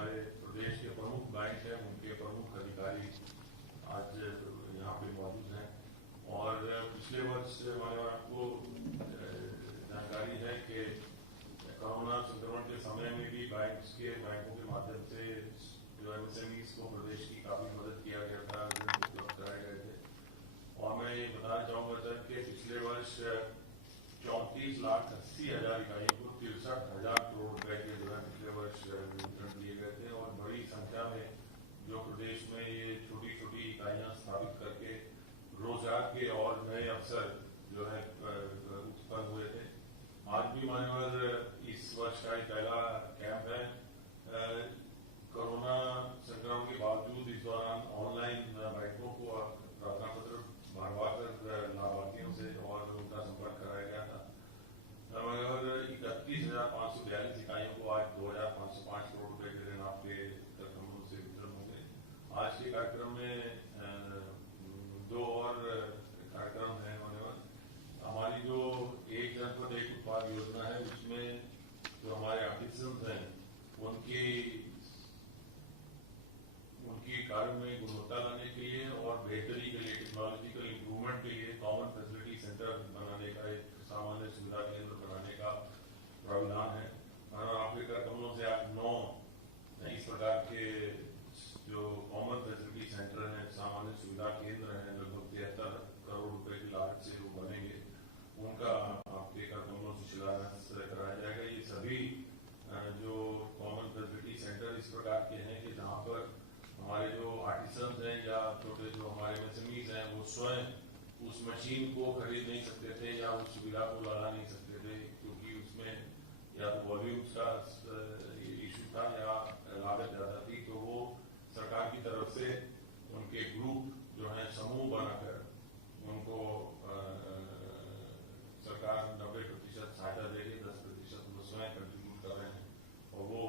हमारे प्रदेश के प्रमुख बैंक हैं उनके प्रमुख अधिकारी आज यहाँ पे मौजूद हैं। और पिछले वर्ष हमारे आपको जानकारी है कि कोरोना संक्रमण के समय में भी बैंकों के माध्यम से जो एमएसएमईज को प्रदेश की काफी मदद किया गया था, उपलब्ध कराए गए थे। और मैं ये बताना चाहूंगा सर कि पिछले वर्ष 34,80,000 इकाइयों को 63,000 करोड़ रुपए के जो है पिछले वर्ष वितरण दिए गए थे। और बड़ी संख्या में जो प्रदेश में ये छोटी छोटी इकाइयां स्थापित करके रोजगार के और नए अवसर जो है उत्पन्न हुए थे। आज भी मान्यवर इस वर्ष का पहला कैंप है। कोरोना संक्रमण के बावजूद इस दौरान ऑनलाइन बैंकों को प्रार्थना पत्र भरवा कर लाभार्थियों से और उनका संपर्क कराया गया था। मगर 31,542 इकाइयों को आज 2,505 करोड़ रुपए के ऋण आपके कार्यक्रमों से वितरण होंगे। आज के कार्यक्रम में दो और कार्यक्रम है। हमारी जो एक जनपद एक उत्पाद योजना है उसमें जो हमारे आर्टिसंस हैं उनकी कार्य में गुणवत्ता लाने के लिए और बेहतरी के लिए टेक्नोलॉजिकल इंप्रूवमेंट के लिए कॉमन फैसिलिटी सेंटर बनाने का एक सामान्य सुविधा केंद्र बनाने का प्रावधान है। और आपके कार्यक्रमों से आप 9 इस प्रकार के जो कॉमन फैसिलिटी सेंटर हैं, सामान्य सुविधा केंद्र हैं, लगभग 73 करोड़ रुपए की लागत से वो बनेंगे, उनका आपके कार्यक्रमों से शिलान्यास कराया जाएगा। ये सभी जो कॉमन फैसिलिटी सेंटर इस प्रकार के हैं कि जहाँ पर हमारे जो आर्टिसंस हैं या छोटे जो हमारे एमएसएमईज हैं वो स्वयं उस मशीन को खरीद नहीं सकते थे या उस सुविधा को लगा नहीं सकते थे, क्योंकि उसमें या तो वॉल्यूम्स का इशू था या लागत ज्यादा थी। तो वो सरकार की तरफ से उनके ग्रुप जो है समूह बनाकर उनको सरकार 90% सहायता देगी, 10% वो स्वयं कंट्रीब्यूट कर रहे हैं। और वो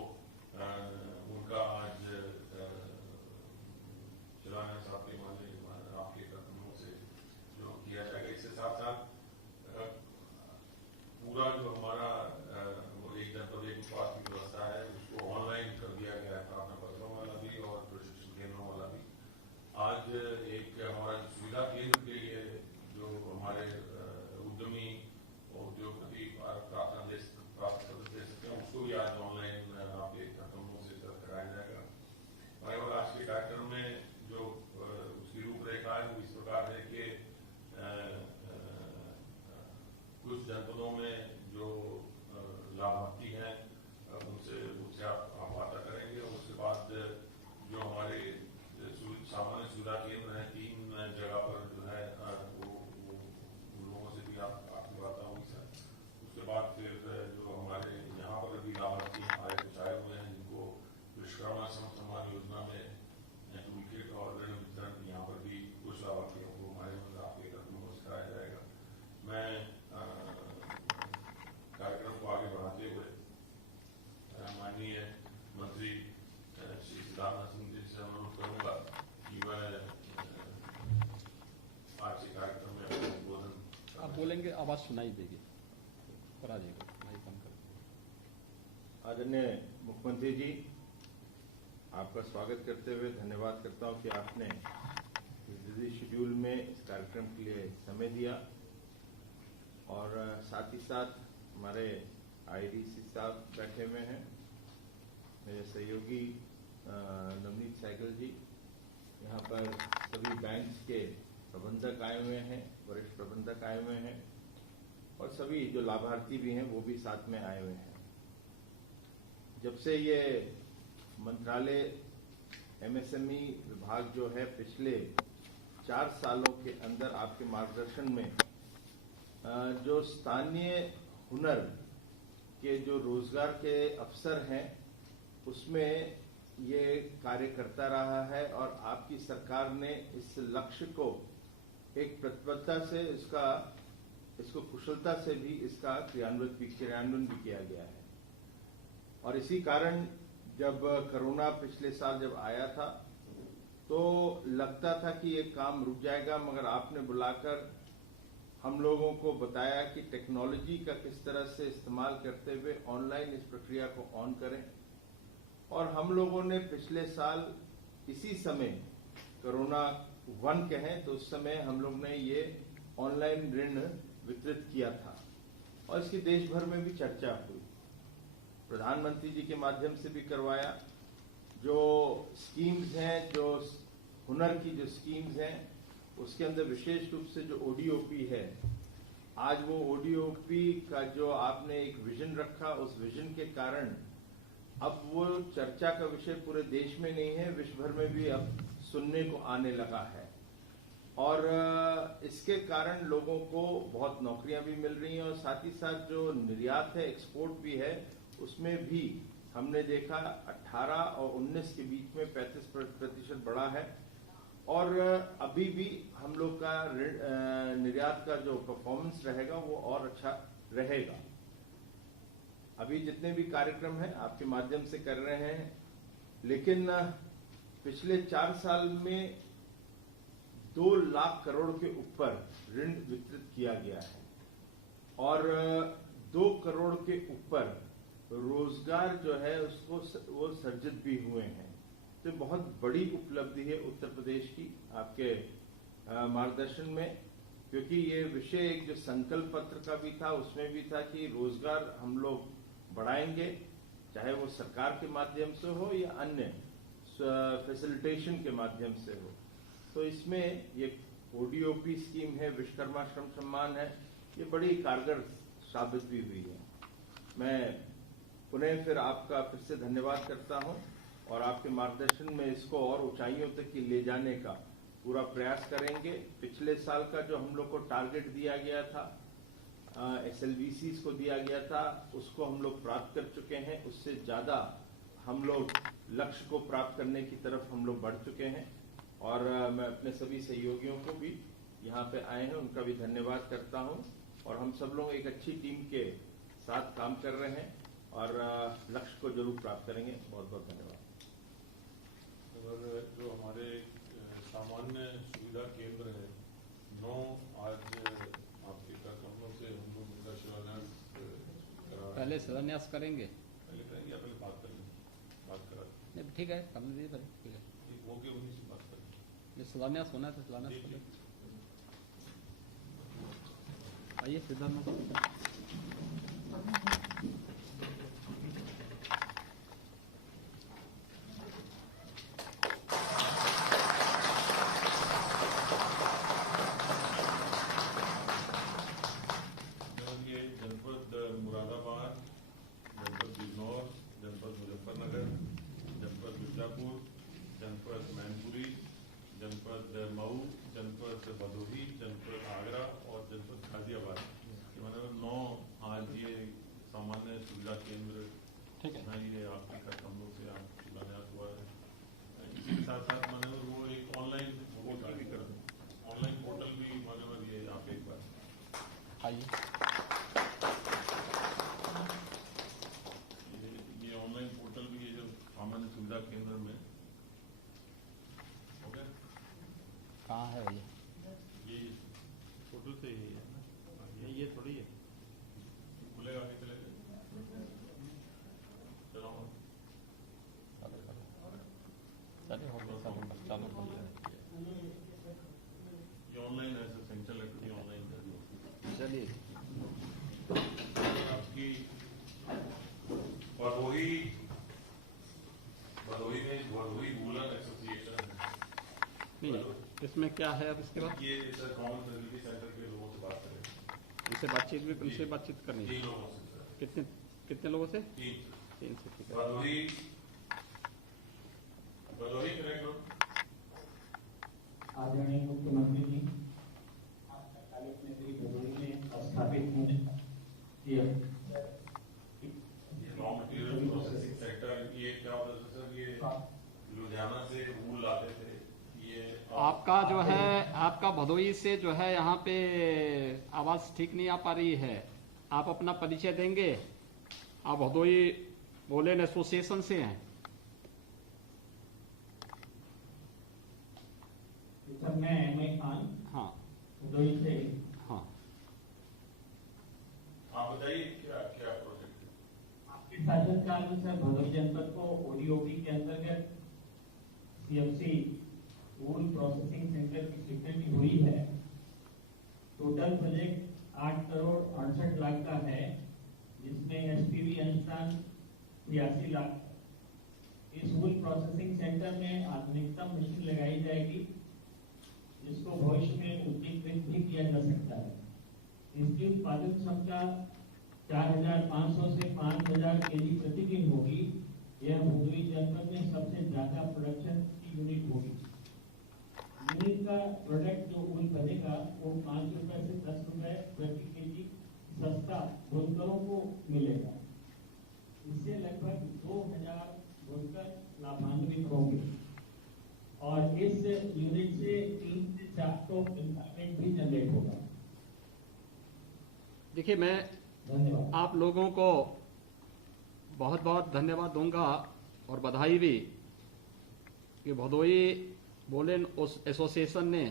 उनका आज शिलान्यास आपके कार्यक्रमों से जो किया जाएगा। इसके साथ साथ पूरा जो हमारा एक जनपद एक उत्पाद की व्यवस्था है उसको ऑनलाइन कर दिया गया है, प्रार्थना पत्रों वाला भी और प्रशिक्षण केंद्रों वाला भी। आज एक हमारा सुविधा केंद्र के लिए जो हमारे उद्यमी और उद्योगपति प्रार्थना प्राप्त दे सकते हैं उसको भी आज ऑनलाइन आपके कार्यक्रमों से कराया जाएगा। और आज के कार्यक्रम में जो उसकी रूपरेखा है वो इस प्रकार है कि कुछ जनपदों में जो लाभार्थी हैं उनसे आप वार्ता करेंगे। और उसके बाद जो हमारे सामान्य सुविधा केंद्र हैं 3 जगह पर जो है वो उन लोगों से भी आपकी वार्ता होगी सर। उसके बाद फिर जो हमारे यहाँ पर भी लाभार्थी आए हुए हैं जिनको विश्वकर्मा सम्मान योजना में टूलकिट और ऋण वितरण यहाँ पर भी कुछ लाभार्थियों को हमारे आपके कार्यक्रमों से कराया जाएगा। मैं कार्यक्रम को आगे बढ़ाते हुए माननीय मंत्री श्री सिद्धार्थ सिंह जी से अनुरोध करूंगा कि वह आज के कार्यक्रम में अपना संबोधन आप बोलेंगे, आवाज सुनाई देगी और आ जाएगा। आदरणीय मुख्यमंत्री जी, आपका स्वागत करते हुए धन्यवाद करता हूं कि आपने इस बिजी शेड्यूल में इस कार्यक्रम के लिए समय दिया। और साथ ही साथ हमारे आईडीसी साहब बैठे हुए हैं, मेरे सहयोगी नवनीत सहगल जी, यहाँ पर सभी बैंक्स के प्रबंधक आए हुए हैं, वरिष्ठ प्रबंधक आए हुए हैं और सभी जो लाभार्थी भी हैं वो भी साथ में आए हुए हैं। जब से ये मंत्रालय एमएसएमई विभाग जो है पिछले 4 सालों के अंदर आपके मार्गदर्शन में जो स्थानीय हुनर के जो रोजगार के अवसर हैं उसमें ये कार्य करता रहा है। और आपकी सरकार ने इस लक्ष्य को एक प्रतिबद्धता से इसको कुशलता से भी इसका क्रियान्वयन भी किया गया है। और इसी कारण जब कोरोना पिछले साल जब आया था तो लगता था कि ये काम रुक जाएगा, मगर आपने बुलाकर हम लोगों को बताया कि टेक्नोलॉजी का किस तरह से इस्तेमाल करते हुए ऑनलाइन इस प्रक्रिया को ऑन करें और हम लोगों ने पिछले साल इसी समय कोरोना 1 कहें तो उस समय हम लोग ने ये ऑनलाइन ऋण वितरित किया था और इसकी देश भर में भी चर्चा हुई। प्रधानमंत्री जी के माध्यम से भी करवाया। जो स्कीम्स हैं, जो हुनर की जो स्कीम्स हैं, उसके अंदर विशेष रूप से जो ओडीओपी है, आज वो ओडीओपी का जो आपने एक विजन रखा, उस विजन के कारण अब वो चर्चा का विषय पूरे देश में नहीं है, विश्व भर में भी अब सुनने को आने लगा है और इसके कारण लोगों को बहुत नौकरियां भी मिल रही हैं और साथ ही साथ जो निर्यात है, एक्सपोर्ट भी है, उसमें भी हमने देखा 18 और 19 के बीच में 35% बढ़ा है और अभी भी हम लोग का निर्यात का जो परफॉर्मेंस रहेगा वो और अच्छा रहेगा। अभी जितने भी कार्यक्रम हैं आपके माध्यम से कर रहे हैं, लेकिन पिछले 4 साल में 2 लाख करोड़ के ऊपर ऋण वितरित किया गया है और 2 करोड़ के ऊपर रोजगार जो है उसको वो सर्जित भी हुए हैं। तो बहुत बड़ी उपलब्धि है उत्तर प्रदेश की आपके मार्गदर्शन में, क्योंकि ये विषय एक जो संकल्प पत्र का भी था उसमें भी था कि रोजगार हम लोग बढ़ाएंगे, चाहे वो सरकार के माध्यम से हो या अन्य फैसिलिटेशन के माध्यम से हो। तो इसमें ये ओडीओपी स्कीम है, विश्वकर्मा श्रम सम्मान है, ये बड़ी कारगर साबित भी हुई है। मैं पुनः फिर आपका फिर से धन्यवाद करता हूं और आपके मार्गदर्शन में इसको और ऊंचाइयों तक ले जाने का पूरा प्रयास करेंगे। पिछले साल का जो हम लोग को टारगेट दिया गया था, SLVCs को दिया गया था, उसको हम लोग प्राप्त कर चुके हैं। उससे ज्यादा हम लोग लक्ष्य को प्राप्त करने की तरफ हम लोग बढ़ चुके हैं और मैं अपने सभी सहयोगियों को भी यहाँ पे आए हैं उनका भी धन्यवाद करता हूँ और हम सब लोग एक अच्छी टीम के साथ काम कर रहे हैं और लक्ष्य को जरूर प्राप्त करेंगे। बहुत बहुत धन्यवाद। और जो हमारे सामान्य सुविधा केंद्र है 9 आज आपके कार्यक्रमों से हम लोग उनका शिलान्यास करा। पहले शिलान्यास करेंगे, पहले करेंगे या पहले बात करेंगे? बात करा ठीक है, करने दीजिए पहले। ठीक है, वो के उन्हीं से बात करेंगे। ये शिलान्यास होना है तो शिलान्यास करें। आइए सिद्धार्थ। जनपद मुरादाबाद, जनपद बिजनौर, जनपद मुजफ्फरनगर, जनपद मिर्जापुर, जनपद मैनपुरी, जनपद मऊ, जनपद भदोही, जनपद आगरा और जनपद गाजियाबाद, ये मतलब 9 आज ये सामान्य सुविधा केंद्र ठीक है, ये आपके कार्यक्रमों से आप शिलान्यास हुआ है। इसी के साथ साथ मतलब वो एक ऑनलाइन पोर्टल भी कर दें, ऑनलाइन पोर्टल भी मतलब ये आप एक बार आइए। ये ऑनलाइन पोर्टल भी ये जो सामान्य सुविधा केंद्र में हो गया। कहाँ है भैया? ये फोटो से ही है ना, ये थोड़ी है। खुलेगा नहीं चलेगा? चलो चलिए हो गया, चलो हो गया। ये ऑनलाइन है सर, सेंट्रल एक्टिविटी ऑनलाइन कर दी। चलिए आपकी भदोही वूलन एसोसिएशन है। नहीं, इसमें क्या है अब इसके बाद? ये सर कॉमन फैसिलिटी सेंटर के लोगों से बात करें। इनसे बातचीत भी, उनसे बातचीत करनी है। 3 लोगों से सर। कितने लोगों से? 3 से। ठीक है, भदोही कनेक्ट हो। आदरणीय मुख्यमंत्री जी, आज 45 नगरी भदोही में स्थापित है ये रॉ मटेरियल प्रोसेसिंग सेंटर। ये क्या होता है सर, ये लुधियाना से वूल लाते थे। ये आपका जो है, आपका भदोही से जो है यहाँ पे आवाज ठीक नहीं आ पा रही है। आप अपना परिचय देंगे? आप भदोही वूलन एसोसिएशन से हैं? सर मैं MI खान, हाँ भदोही से। हाँ, आप बताइए क्या क्या प्रोजेक्ट है? आपके शासनकाल में सर भदोही जनपद को ओडीओपी के अंतर्गत सीएफसी वूल प्रोसेसिंग सेंटर की स्वीकृति हुई है। टोटल प्रोजेक्ट 8 करोड़ 68 लाख का है, जिसमें एसपीवी अंशदान 83 लाख। इस वूल प्रोसेसिंग सेंटर में आधुनिकतम मशीन लगाई जाएगी, जिसको भविष्य में उन्नतीकृत भी किया जा सकता है। इसकी उत्पादन क्षमता 4,500 से 5,000 केजी प्रति दिन होगी। यह भदोही जनपद में सबसे ज्यादा प्रोडक्शन की यूनिट होगी। यूनिट का प्रोडक्ट जो वूल बनेगा वो 5 रुपए से 10 रुपए प्रति केजी सस्ता बुनकरों को मिलेगा। इससे लगभग 2,000 बुनकर लाभान्वित होंगे और इस यूनिट से 3 से 4 तो एम्प्लॉयमेंट भी जनरेट होगा। देखिए, मैं धन्यवाद। आप लोगों को बहुत बहुत धन्यवाद दूंगा और बधाई भी कि भदोही वूलन एसोसिएशन ने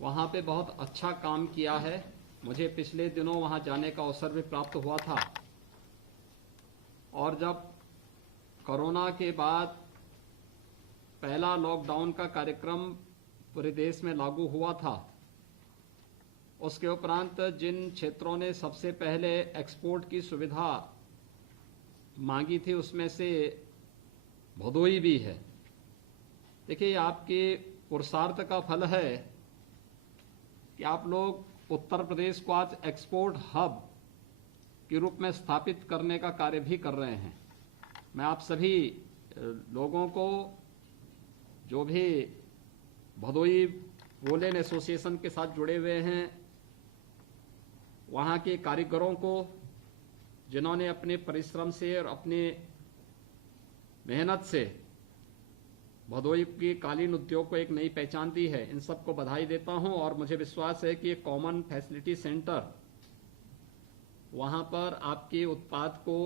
वहाँ पे बहुत अच्छा काम किया है। मुझे पिछले दिनों वहाँ जाने का अवसर भी प्राप्त हुआ था और जब कोरोना के बाद पहला लॉकडाउन का कार्यक्रम पूरे देश में लागू हुआ था, उसके उपरांत जिन क्षेत्रों ने सबसे पहले एक्सपोर्ट की सुविधा मांगी थी उसमें से भदोही भी है। देखिए, आपके पुरुषार्थ का फल है कि आप लोग उत्तर प्रदेश को आज एक्सपोर्ट हब के रूप में स्थापित करने का कार्य भी कर रहे हैं। मैं आप सभी लोगों को, जो भी भदोही वूलन एसोसिएशन के साथ जुड़े हुए हैं, वहाँ के कारीगरों को, जिन्होंने अपने परिश्रम से और अपने मेहनत से भदोही की कालीन उद्योग को एक नई पहचान दी है, इन सबको बधाई देता हूं। और मुझे विश्वास है कि कॉमन फैसिलिटी सेंटर वहां पर आपके उत्पाद को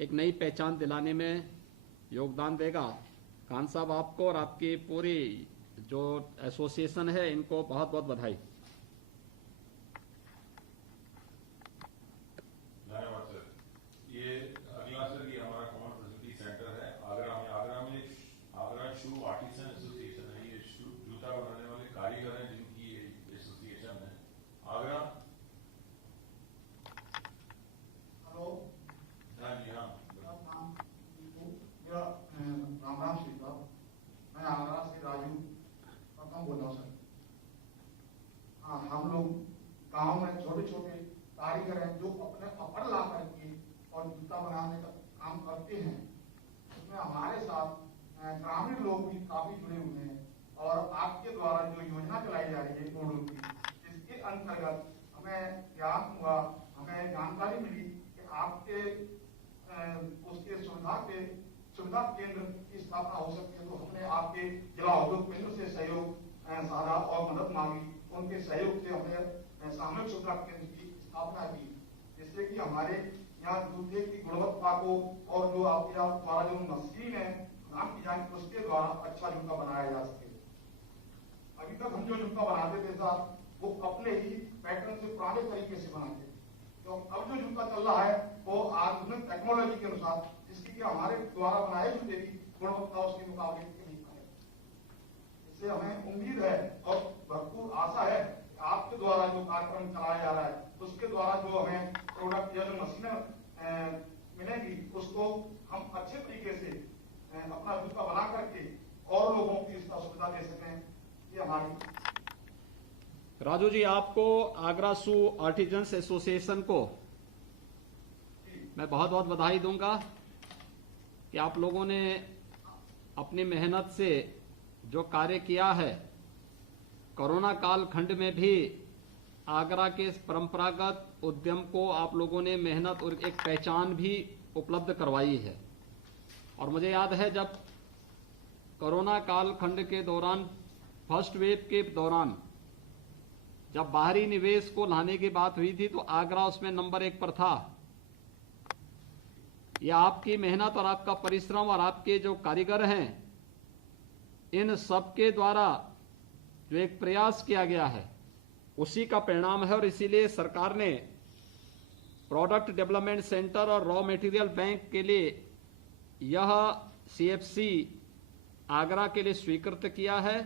एक नई पहचान दिलाने में योगदान देगा। खान साहब, आपको और आपकी पूरी जो एसोसिएशन है, इनको बहुत बहुत बधाई। धन्यवाद सर। ये अगला सर, ये हमारा कॉमन फैसिलिटी सेंटर है आगरा में। आगरा शू आर्टिसन एसोसिएशन है। ये जूता बनाने वाले कारीगर हैं जिनकी ये एसोसिएशन है आगरा। हेलो। हाँ जी, हाँ। मेरा राम राम श्री साहब, मैं आगरा से राजू प्रथम बोल रहा हूँ सर। हाँ, हम लोग गांव में छोटे छोटे कारीगर हैं जो अपने अपर ला करके और जूता बनाने का काम करते हैं। उसमें हमारे साथ ग्रामीण लोग भी काफी जुड़े हुए हैं और आपके द्वारा जो योजना चलाई जा रही है नोडल की, इसके अंतर्गत हमें ज्ञान हुआ, हमें जानकारी मिली कि आपके उसके सुविधा केंद्र की स्थापना हो सकती है। तो हमने आपके जिला उद्योग केंद्र से सहयोग साधा और मदद मांगी। उनके सहयोग से हमने सामूहिक सुविधा केंद्र की स्थापना की, जिससे कि हमारे यहाँ जूते की गुणवत्ता को और जो आपके यहाँ द्वारा जो मशीन है नाम की जाए, उसके द्वारा अच्छा जूता बनाया जा सके। अभी तक हम जो जूता बनाते थे साहब, वो अपने ही पैटर्न से पुराने तरीके से बनाते थे। तो अब जो जूता चल रहा है वो आधुनिक टेक्नोलॉजी के अनुसार, जिसकी कि हमारे द्वारा बनाए जूते की गुणवत्ता उसके मुकाबले नहीं है। इससे हमें उम्मीद है और भरपूर आशा है कि आपके द्वारा जो कार्यक्रम चलाया जा रहा है, उसके द्वारा जो हमें प्रोडक्ट या जो मशीनें मिलेगी, उसको हम अच्छे तरीके से अपना जूता बना करके और लोगों की इसका सुविधा दे सकें। ये हमारी। राजू जी, आपको आगरा शू आर्टिजन्स एसोसिएशन को मैं बहुत बहुत बधाई दूंगा कि आप लोगों ने अपनी मेहनत से जो कार्य किया है, कोरोना काल खंड में भी आगरा के परंपरागत उद्यम को आप लोगों ने मेहनत और एक पहचान भी उपलब्ध करवाई है। और मुझे याद है जब कोरोना काल खंड के दौरान, फर्स्ट वेव के दौरान, जब बाहरी निवेश को लाने की बात हुई थी, तो आगरा उसमें नंबर 1 पर था। यह आपकी मेहनत और आपका परिश्रम और आपके जो कारीगर हैं, इन सबके द्वारा जो एक प्रयास किया गया है, उसी का परिणाम है। और इसीलिए सरकार ने प्रोडक्ट डेवलपमेंट सेंटर और रॉ मटेरियल बैंक के लिए यह सीएफसी आगरा के लिए स्वीकृत किया है।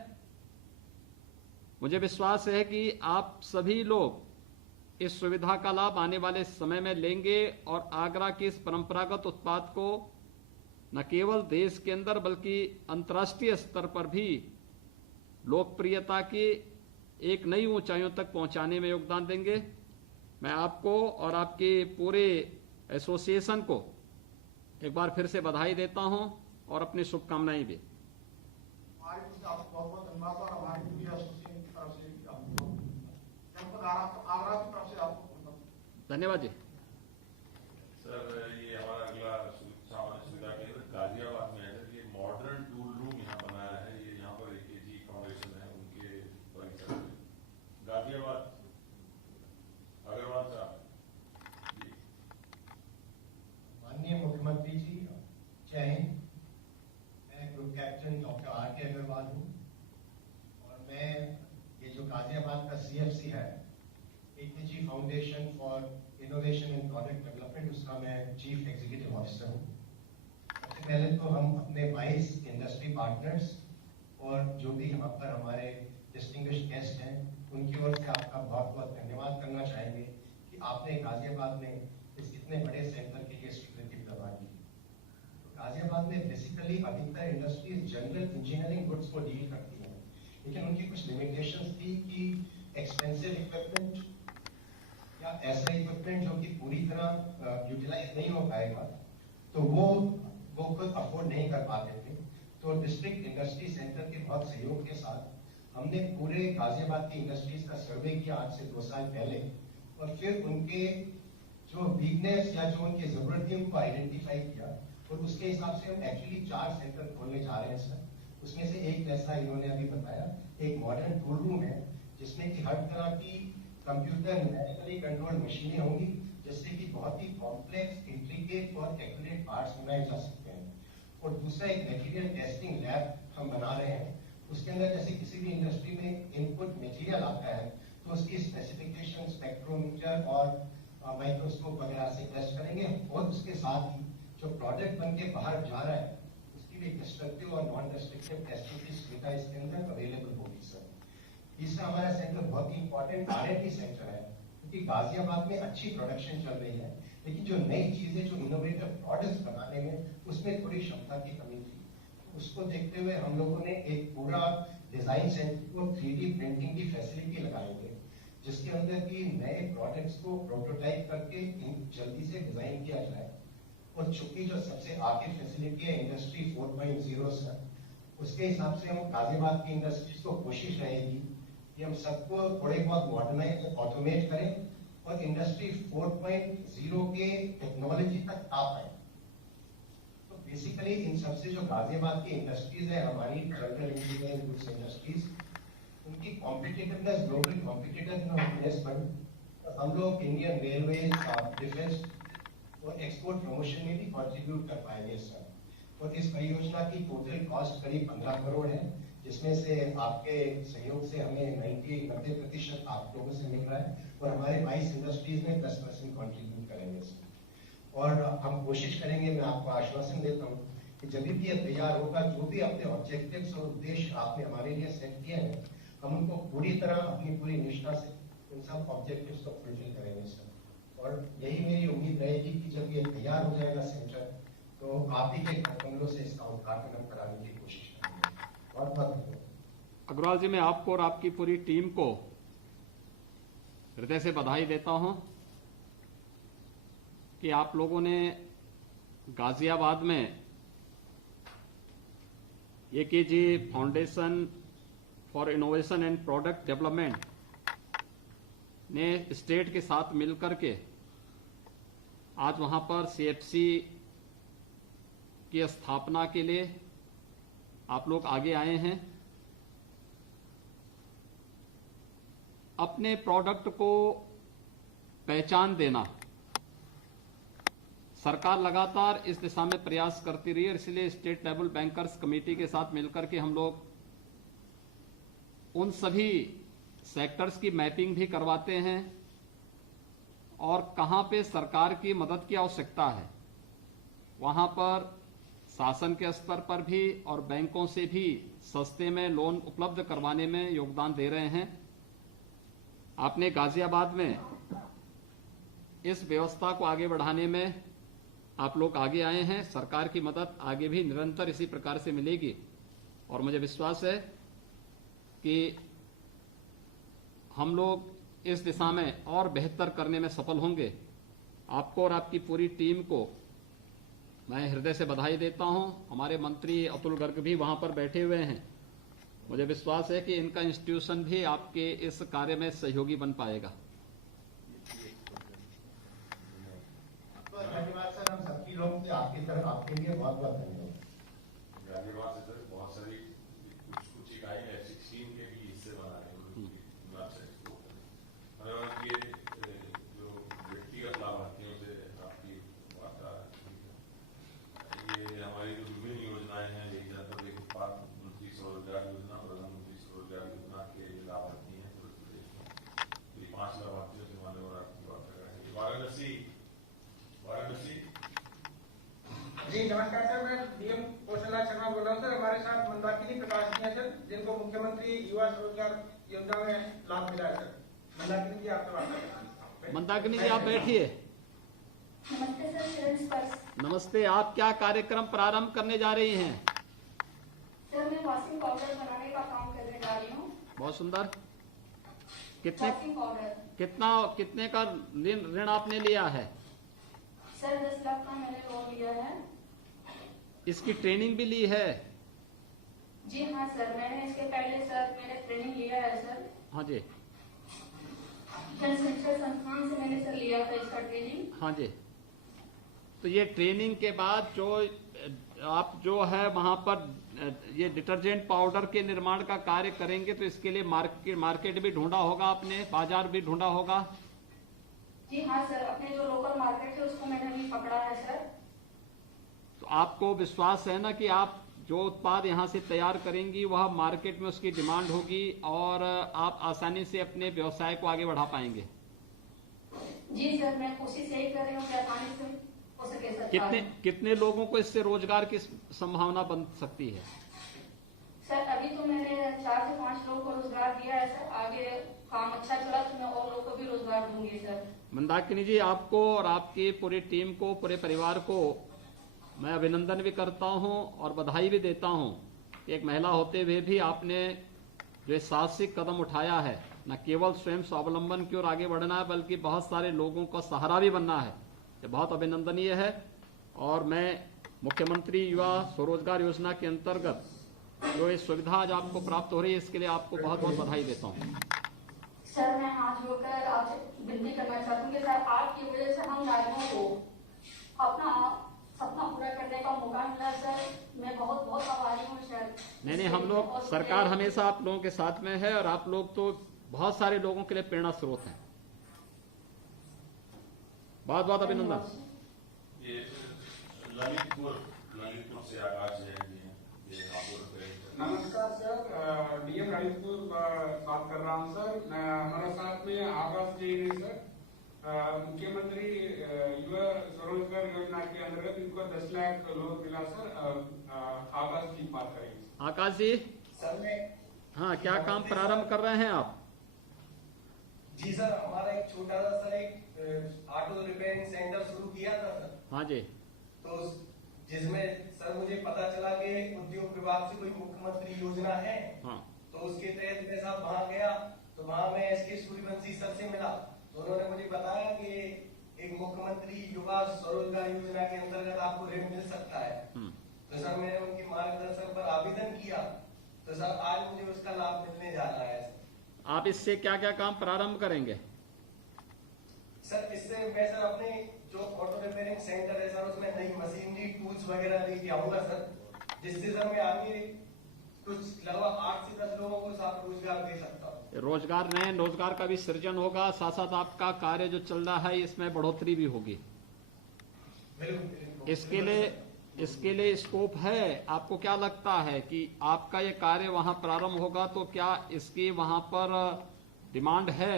मुझे विश्वास है कि आप सभी लोग इस सुविधा का लाभ आने वाले समय में लेंगे और आगरा के इस परंपरागत उत्पाद को न केवल देश के अंदर बल्कि अंतर्राष्ट्रीय स्तर पर भी लोकप्रियता की एक नई ऊंचाइयों तक पहुंचाने में योगदान देंगे। मैं आपको और आपके पूरे एसोसिएशन को एक बार फिर से बधाई देता हूं और अपनी शुभकामनाएं भी। हमारी तरफ से आपको बहुत बहुत धन्यवाद और हमारी पूरी एसोसिएशन की तरफ से भी आपको जनपद आगरा की तरफ से आपको धन्यवाद जी। सर, ये हमारा अगला सामान्य सुविधा केंद्र गाजियाबाद में है। ये मॉडर्न टूल रूम यहाँ बनाया है। ये यहाँ पर AKG फाउंडेशन है, उनके परिसर में गाजियाबाद। अग्रवाल साहब जी। माननीय मुख्यमंत्री जी, जय हिंद। मैं group captain doctor R.K. Agarwal हूँ और मैं ये जो गाजियाबाद का CFC है, AKG foundation for innovation and product development, उसका मैं चीफ एग्जीक्यूटिव ऑफिसर हूँ। सबसे पहले तो हम अपने 22 इंडस्ट्री पार्टनर्स और जो भी यहाँ पर हमारे डिस्टिंग्विश्ड गेस्ट हैं, उनकी ओर से आपका बहुत बहुत धन्यवाद करना चाहेंगे कि आपने गाजियाबाद में इस इतने बड़े सेंटर के लिए स्वीकृति प्रदान की। तो गाजियाबाद में बेसिकली अधिकतर इंडस्ट्रीज जनरल इंजीनियरिंग गुड्स को डील करती हैं, लेकिन उनकी कुछ लिमिटेशंस थी कि एक्सपेंसिव इक्विपमेंट या ऐसा इक्विपमेंट जो कि पूरी तरह यूटिलाइज नहीं हो पाएगा, तो वो खुद अफोर्ड नहीं कर पाते थे। तो डिस्ट्रिक्ट इंडस्ट्री सेंटर के बहुत सहयोग के साथ हमने पूरे गाजियाबाद की इंडस्ट्रीज का सर्वे किया आज से 2 साल पहले, और फिर उनके जो वीकनेस या जो उनकी जरूरत थी उनको आइडेंटिफाई किया, और उसके हिसाब से हम एक्चुअली 4 सेंटर खोलने जा रहे हैं सर। उसमें से एक जैसा इन्होंने अभी बताया, एक मॉडर्न टूल रूम है जिसमें कि हर तरह की कंप्यूटर न्यूमेरिकली कंट्रोल्ड मशीनें होंगी, जिससे कि बहुत ही कॉम्प्लेक्स, इंट्रिकेट और एक्यूरेट पार्ट्स बनाए जा सकते हैं। और दूसरा एक मटेरियल टेस्टिंग लैब हम बना रहे हैं। उसके अंदर जैसे किसी भी इंडस्ट्री में इनपुट मटेरियल आता है तो उसकी स्पेसिफिकेशन स्पेक्ट्रोमीटर और माइक्रोस्कोप वगैरह से टेस्ट करेंगे, और उसके साथ ही जो प्रोडक्ट बन के बाहर जा रहा है उसकी भी डिस्ट्रक्टिव और नॉन डिस्ट्रक्टिव टेस्टिंग की सुविधा इसके अंदर अवेलेबल होगी सर। तीसरा, हमारा सेंटर बहुत ही इंपॉर्टेंट R&D सेंटर है, क्योंकि गाजियाबाद में अच्छी प्रोडक्शन चल रही है, लेकिन जो नई चीजें, जो इनोवेटिव प्रोडक्ट्स बनाने में उसमें थोड़ी क्षमता की कमी थी। उसको देखते हुए हम लोगों ने एक पूरा डिजाइन सेंटर को 3D प्रिंटिंग की फैसिलिटी लगाएंगे, जिसके अंदर की नए प्रोडक्ट्स को प्रोटोटाइप करके जल्दी से डिजाइन किया जाए। और चूंकि जो सबसे आगे फैसिलिटी है इंडस्ट्री 4.0 सर, उसके हिसाब से हम गाजियाबाद की इंडस्ट्रीज को कोशिश रहेगी कि हम सबको थोड़े बहुत मॉडर्नाइज ऑटोमेट करें और इंडस्ट्री 4.0 के टेक्नोलॉजी तक आ पाए। तो बेसिकली इन सबसे जो गाजियाबाद की इंडस्ट्रीज है, हमारी जनरल इंजीनियरिंग गुड्स इंडस्ट्रीज, उनकी कॉम्पिटिटिवनेस, ग्लोबल कॉम्पिटिटिवनेस पर हम लोग इंडियन रेलवे, डिफेंस और एक्सपोर्ट प्रमोशन में भी कंट्रीब्यूट कर पाएंगे सर। और इस परियोजना की टोटल कॉस्ट करीब 15 करोड़ है, जिसमें से आपके सहयोग से हमें 90% आप लोगों से मिल रहा है, और हमारे 22 इंडस्ट्रीज में 10% कंट्रीब्यूट करेंगे सर। और हम कोशिश करेंगे, मैं आपको आश्वासन देता हूँ कि जब भी ये तैयार होगा, जो भी अपने ऑब्जेक्टिव्स और उद्देश्य आपने हमारे लिए सेट किए हैं, हम उनको पूरी तरह अपनी पूरी निष्ठा से उन सब ऑब्जेक्टिव्स को फुलफिल करेंगे सर। और यही मेरी उम्मीद रहेगी कि जब ये तैयार हो जाएगा सेंटर, तो आप ही के कदमों से इसका उद्घाटन कराने की कोशिश करेंगे। बहुत बहुत धन्यवाद। अग्रवाल जी, मैं आपको और आपकी पूरी टीम को हृदय से बधाई देता हूं कि आप लोगों ने गाजियाबाद में AKG foundation for innovation and product development ने स्टेट के साथ मिलकर के आज वहां पर CFC की स्थापना के लिए आप लोग आगे आए हैं। अपने प्रोडक्ट को पहचान देना, सरकार लगातार इस दिशा में प्रयास करती रही है, इसलिए स्टेट लेवल बैंकर्स कमेटी के साथ मिलकर के हम लोग उन सभी सेक्टर्स की मैपिंग भी करवाते हैं और कहां पे सरकार की मदद की आवश्यकता है, वहां पर शासन के स्तर पर भी और बैंकों से भी सस्ते में लोन उपलब्ध करवाने में योगदान दे रहे हैं। आपने गाजियाबाद में इस व्यवस्था को आगे बढ़ाने में आप लोग आगे आए हैं। सरकार की मदद आगे भी निरंतर इसी प्रकार से मिलेगी और मुझे विश्वास है कि हम लोग इस दिशा में और बेहतर करने में सफल होंगे। आपको और आपकी पूरी टीम को मैं हृदय से बधाई देता हूं। हमारे मंत्री अतुल गर्ग भी वहां पर बैठे हुए हैं। मुझे विश्वास है कि इनका इंस्टीट्यूशन भी आपके इस कार्य में सहयोगी बन पाएगा। धन्यवाद सर, हम सबकी लोग से आपकी तरफ आपके लिए बहुत बहुत धन्यवाद। गाजियाबाद से सर बहुत सारी कुछ इकाई है 16 के भी हिस्से बना रहे हैं। ये जो व्यक्तिगत लाभार्थियों से आपकी वार्ता, ये हमारी जो विभिन्न योजनाएं हैं, एक जनपद एक उत्पाद मंत्री स्वरोजगार योजना, प्रधानमंत्री स्वरोजगार योजना के लाभार्थी हैं पूरे प्रदेश में। ये 5 लाभार्थियों से मान्यवर आपकी वार्ता करेंगे। वाराणसी जी नमस्कार सर, मैं डीएम कौशलराज शर्मा बोल रहा हूँ सर। हमारे साथ मंदाकिनी प्रकाश जी हैं सर, जिनको मुख्यमंत्री युवा स्वरोजगार योजना में लाभ मिला है सर। मंदाकिनी जी आपसे बात करें। मंदाकिनी जी आप बैठिए। नमस्ते सर, चरण स्पर्श। नमस्ते, आप क्या कार्यक्रम प्रारंभ करने जा रही हैं? सर मैं वॉशिंग पाउडर बनाने का काम करने जा रही हूँ। बहुत सुंदर। वॉशिंग पाउडर कितने का ऋण आपने लिया है? सर 10 लाख का मैंने लोन लिया है। इसकी ट्रेनिंग भी ली है? जी हाँ सर, मैंने इसके पहले सर मैंने ट्रेनिंग लिया है सर। हाँ जी। जनशिक्षा संस्थान से मैंने सर लिया था इसका ट्रेनिंग। हाँ जी। तो ये ट्रेनिंग के बाद जो आप जो है वहां पर ये डिटर्जेंट पाउडर के निर्माण का कार्य करेंगे, तो इसके लिए मार्केट भी ढूंढा होगा आपने, बाजार भी ढूंढा होगा? जी हाँ सर, अपने जो लोकल मार्केट है उसको मैंने भी पकड़ा है सर। तो आपको विश्वास है ना कि आप जो उत्पाद यहाँ से तैयार करेंगी वह मार्केट में उसकी डिमांड होगी और आप आसानी से अपने व्यवसाय को आगे बढ़ा पाएंगे? जी सर, मैं कोशिश यही कर रही हूँ कि आसानी से हो सके सर। कितने लोगों को इससे रोजगार की संभावना बन सकती है? सर अभी तो मैंने 4 से 5 लोगों को रोजगार दिया है सर। आगे काम अच्छा चला तो मैं और लोगों को भी रोजगार दूंगी सर। मंदाकिनी जी, आपको और आपकी पूरी टीम को, पूरे परिवार को मैं अभिनंदन भी करता हूं और बधाई भी देता हूं कि एक महिला होते हुए भी आपने जो साहसिक कदम उठाया है, न केवल स्वयं स्वावलंबन की ओर आगे बढ़ना है बल्कि बहुत सारे लोगों का सहारा भी बनना है। ये बहुत अभिनंदनीय है और मैं मुख्यमंत्री युवा स्वरोजगार योजना के अंतर्गत जो ये सुविधा आज आपको प्राप्त हो रही है इसके लिए आपको बहुत बहुत बधाई देता हूँ। सर मैं हाथ जोड़कर आपसे विनती करना चाहती हूँ कि सर आपकी वजह से हम नागरिकों को अपना सपना पूरा करने का मौका मिला सर। मैं बहुत बहुत आभारी हूँ सर। नहीं, हम लोग, सरकार हमेशा आप लोगों के साथ में है और आप लोग तो बहुत सारे लोगों के लिए प्रेरणा स्रोत हैं। बहुत बहुत अभिनंदन। ये ललितपुर से आकाश जैन जी हैं। नमस्कार सर, डीएम ललितपुर बात कर रहा हूँ सर। हमारे साथ में आकाश जी है सर। मुख्यमंत्री युवा स्वरोजगार योजना के अंतर्गत इनको 10 लाख लोन मिला सर। आकाश जी बात करेंगे। आकाश जी सर मैं हाँ, क्या काम प्रारंभ कर रहे हैं आप? जी सर, हमारा एक छोटा सा सर एक ऑटो रिपेयरिंग सेंटर शुरू किया था सर। हाँ जी। तो जिसमें सर मुझे पता चला कि उद्योग विभाग से कोई मुख्यमंत्री योजना है। हाँ। तो उसके तहत मैं साहब वहां गया तो वहां मैं एसके सूर्यवंशी सर से मिला तो उन्होंने मुझे बताया कि एक मुख्यमंत्री युवा स्वरोजगार योजना के अंतर्गत आपको ऋण मिल सकता है। तो सर मैंने उनके मार्गदर्शन पर आवेदन किया तो सर आज मुझे उसका लाभ मिलने जा रहा है। आप इससे क्या क्या काम प्रारंभ करेंगे? सर इससे मैं सर अपने जो ऑटो रिपेयरिंग सेंटर है सर उसमें नई मशीनरी टूल्स वगैरह लेके आऊंगा सर, जिससे सर मैं आगे कुछ लगभग 8 से 10 लोगों को साथ रोजगार दे सकता हूँ। रोजगार, नए रोजगार का भी सृजन होगा, साथ साथ आपका कार्य जो चल रहा है इसमें बढ़ोतरी भी होगी। इसके लिए स्कोप है। आपको क्या लगता है कि आपका ये कार्य वहां प्रारंभ होगा तो क्या इसकी वहां पर डिमांड है?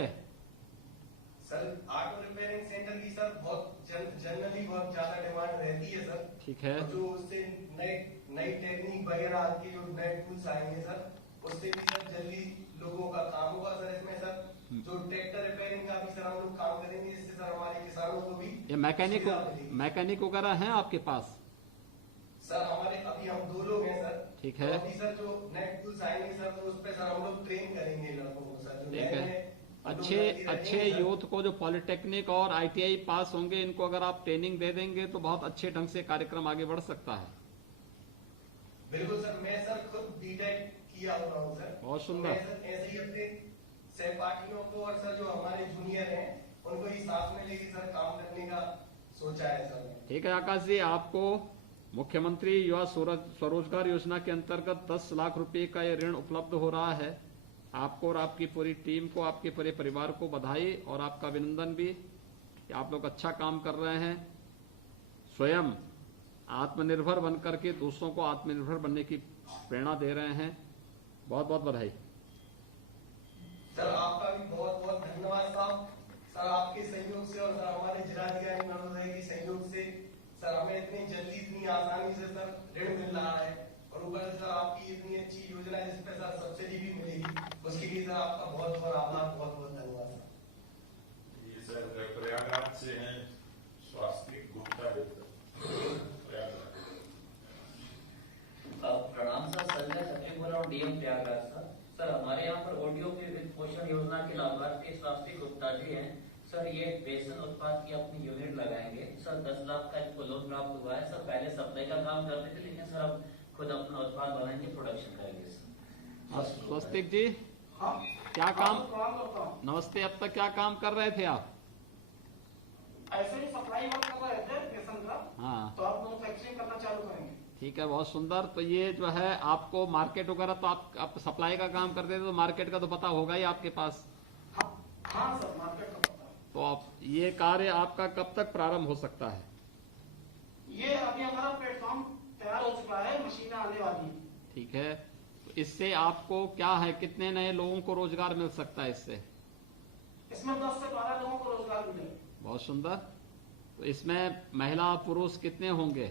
सर ऑटो रिपेयरिंग सेंटर की सर बहुत जनरली बहुत ज्यादा डिमांड रहती है सर। ठीक है। और जो उससे नई टेक्निक वगैरह आती है, जो नए टूल्स आएंगे सर, उससे भी सर जल्दी लोगों का काम होगा सर। इसमें सर जो ट्रैक्टर रिपेयरिंग का भी सर हम लोग काम करेंगे, इससे सर हमारे किसानों को भी ये मैकेनिक वगैरह हैं आपके पास? सर हमारे अभी हम 2 लोग हैं सर। ठीक है। तो अभी सर जो नए टूल्स आएंगे सर, तो उस पर सर हम लोग ट्रेन करेंगे लड़कों को सर। जो ठीक है। नए अच्छे यूथ को जो पॉलिटेक्निक और ITI पास होंगे, इनको अगर आप ट्रेनिंग दे देंगे तो बहुत अच्छे ढंग से कार्यक्रम आगे बढ़ सकता है। बिल्कुल सर, मैं सर खुद बीटेक किया हुआ हूँ सर। बहुत सुंदर। मैं सर ऐसे ही अपने सहपाठियों को और सर जो हमारे जूनियर हैं उनको ही साथ में लेके सर काम करने का सोचा है सर। ठीक है आकाश जी, आपको मुख्यमंत्री युवा स्वरोजगार योजना के अंतर्गत 10 लाख रुपए का ये ऋण उपलब्ध हो रहा है। आपको और आपकी पूरी टीम को, आपके पूरे परिवार को बधाई और आपका अभिनंदन भी कि आप लोग अच्छा काम कर रहे हैं। स्वयं आत्मनिर्भर बनकर के दूसरों को आत्मनिर्भर बनने की प्रेरणा दे रहे हैं। बहुत बहुत बधाई सर। आपका भी बहुत बहुत धन्यवाद साहब। सर आपके सहयोग से और सर हमारे जिलाधिकारी महोदय के सहयोग से सर हमें इतनी जल्दी, इतनी आसानी से सर ऋण मिल रहा है। और ऊपर से सर आपकी इतनी अच्छी योजना है जिसपे सर सब्सिडी भी मिलेगी, उसके लिए सर आपका बहुत बहुत आभार, बहुत बहुत धन्यवाद सर। ये सर प्रयागराज से हैं स्वास्तिक गुप्ता प्रयागराज। प्रणाम सर, संजय सचिव बोल रहा हूँ, डीएम प्रयागराज सर। सर हमारे यहाँ पर ऑडियो की वित्त पोषण योजना के लाभार्थी स्वास्तिक गुप्ता जी हैं सर। ये बेसन उत्पाद की अपनी यूनिट लगाएंगे सर। 10 लाख का इनको लोन प्राप्त हुआ है सर। पहले सप्लाई का काम करते थे, लेकिन सर अब खुद अपना उत्पाद बनाएंगे, प्रोडक्शन करेंगे सर। स्वस्तिक जी, क्या काम? नमस्ते, अब तक क्या काम कर रहे थे आप? ऐसे ही सप्लाई वर्क कर रहे थे बेसन का। हाँ, तो आप मैन्युफैक्चरिंग करना चालू करेंगे। ठीक है, बहुत सुंदर। तो ये जो है आपको मार्केट वगैरह तो आप सप्लाई का काम करते थे, तो मार्केट का तो पता होगा ही आपके पास। हाँ सर, मार्केट का पता है। तो आप ये कार्य आपका कब तक प्रारंभ हो सकता है? ये अभी हमारा प्लेटफॉर्म तैयार हो चुका है, मशीनें आने वाली है। ठीक है, तो इससे आपको क्या है, कितने नए लोगों को रोजगार मिल सकता है इससे? इसमें 10 से 12 लोगों को रोजगार मिलेगा। बहुत सुंदर। तो इसमें महिला पुरुष कितने होंगे,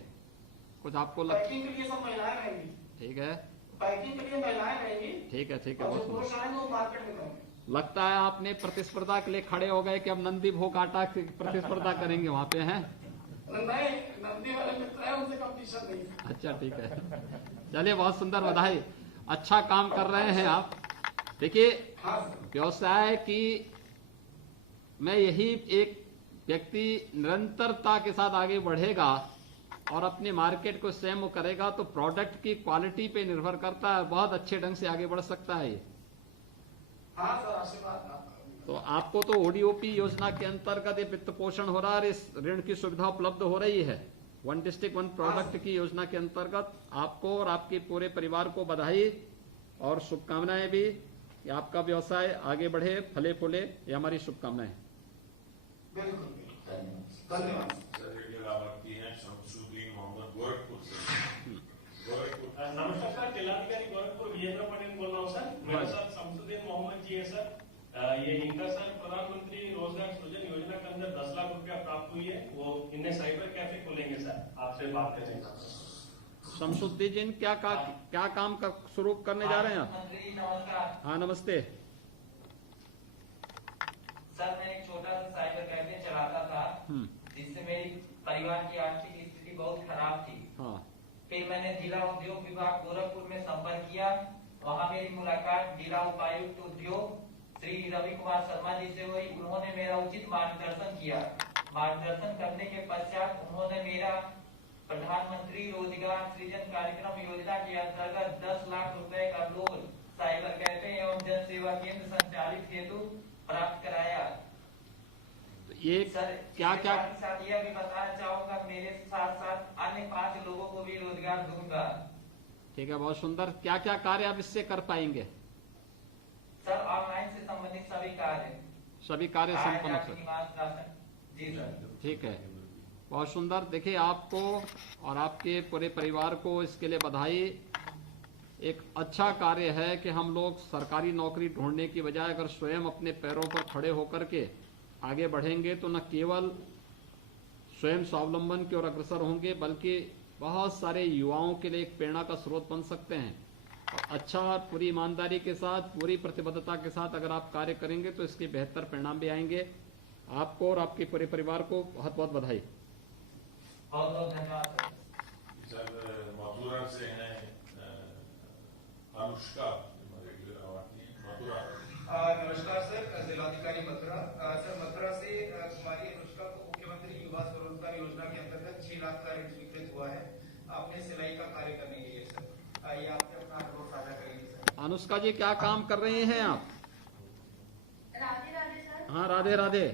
कुछ आपको पैकिंग के लिए सब महिलाएं रहेंगी। ठीक है, पैकिंग के लिए महिलाएं रहेंगी। ठीक है, ठीक है, और बहुत जो पुरुष सुंदर। आएंगे वो मार्केट में करेंगे। लगता है आपने प्रतिस्पर्धा के लिए खड़े हो गए कि अब नंदी भोग आटा की प्रतिस्पर्धा करेंगे वहां पे, हैं? नहीं, नंदी वाले मित्र है, उनसे कंपटीशन नहीं। अच्छा, ठीक है, चलिए, बहुत सुंदर, बधाई। अच्छा काम कर रहे हैं आप। देखिए, व्यवसाय की में यही एक व्यक्ति निरंतरता के साथ आगे बढ़ेगा और अपने मार्केट को स्वयं करेगा, तो प्रोडक्ट की क्वालिटी पे निर्भर करता है, बहुत अच्छे ढंग से आगे बढ़ सकता है ये। हाँ सर, आशीर्वाद। तो आपको तो ODOP योजना के अंतर्गत ये वित्त पोषण हो रहा है, इस ऋण की सुविधा उपलब्ध हो रही है। 1 डिस्ट्रिक्ट 1 प्रोडक्ट की योजना के अंतर्गत आपको और आपके पूरे परिवार को बधाई और शुभकामनाएं भी कि आपका व्यवसाय आगे बढ़े, फले फूले, ये हमारी शुभकामनाएं। बिल्कुल, धन्यवाद। सर ये लाभार्थी हैं शमसुद्दीन मोहम्मद गोरखपुर से। गोरखपुर। नमस्कार सर, जिलाधिकारी गोरखपुर वीरेंद्र पटेल बोल रहा हूँ सर। मेरे साथ शमसुद्दीन मोहम्मद जी है सर। ये इनका सर प्रधानमंत्री रोजगार सृजन योजना के अंदर 10 लाख रुपया प्राप्त हुई है। वो इन्हें साइबर कैफे खोलेंगे सर, आपसे बात करेंगे। शमसुद्दीन जी क्या काम शुरू करने जा रहे हैं आप? नमस्कार। हाँ, नमस्ते सर, मैं एक छोटा सा साइबर कैफे चलाता था, जिससे मेरी परिवार की आर्थिक स्थिति बहुत खराब थी। हाँ। फिर मैंने जिला उद्योग विभाग गोरखपुर में संपर्क किया। वहाँ मेरी मुलाकात जिला उपायुक्त उद्योग श्री रवि कुमार शर्मा जी से हुई। उन्होंने मेरा उचित मार्गदर्शन किया। मार्गदर्शन करने के पश्चात उन्होंने मेरा प्रधानमंत्री रोजगार सृजन कार्यक्रम योजना के अंतर्गत 10 लाख रुपए का लोन साइबर कैफे एवं जन सेवा केंद्र संचालित हेतु प्राप्त कराया। ये सर, क्या साथ यह भी बताना चाहूंगा, मेरे साथ साथ अन्य 5 लोगों को भी रोजगार दूंगा। ठीक है, बहुत सुंदर। क्या क्या कार्य आप इससे कर पाएंगे? सर, ऑनलाइन से संबंधित सभी कार्य संपन्न हो। जी सर। ठीक है, बहुत सुंदर। देखिए, आपको और आपके पूरे परिवार को इसके लिए बधाई। एक अच्छा कार्य है कि हम लोग सरकारी नौकरी ढूंढने की बजाय अगर स्वयं अपने पैरों पर खड़े होकर के आगे बढ़ेंगे तो न केवल स्वयं स्वावलंबन की ओर अग्रसर होंगे बल्कि बहुत सारे युवाओं के लिए एक प्रेरणा का स्रोत बन सकते हैं। और अच्छा और पूरी ईमानदारी के साथ, पूरी प्रतिबद्धता के साथ अगर आप कार्य करेंगे तो इसके बेहतर परिणाम भी आएंगे। आपको और आपके पूरे परिवार को बहुत बहुत बधाई। बहुत बहुत धन्यवाद सर। सर मथुरा से हैं अनुष्का, मथुरा। नमस्कार सर, जिलाधिकारी मथुरा। सर मथुरा से कुमारी अनुष्का को मुख्यमंत्री युवा स्वरोजगार योजना के अंतर्गत 6 लाख का ऋण स्वीकृत हुआ है अपने सिलाई का कार्य करने के लिए। सर आइए आपसे अपना अनुभव साझा करेंगे। सर अनुष्का जी क्या काम कर रहे हैं आप? राधे राधे सर। हाँ राधे राधे।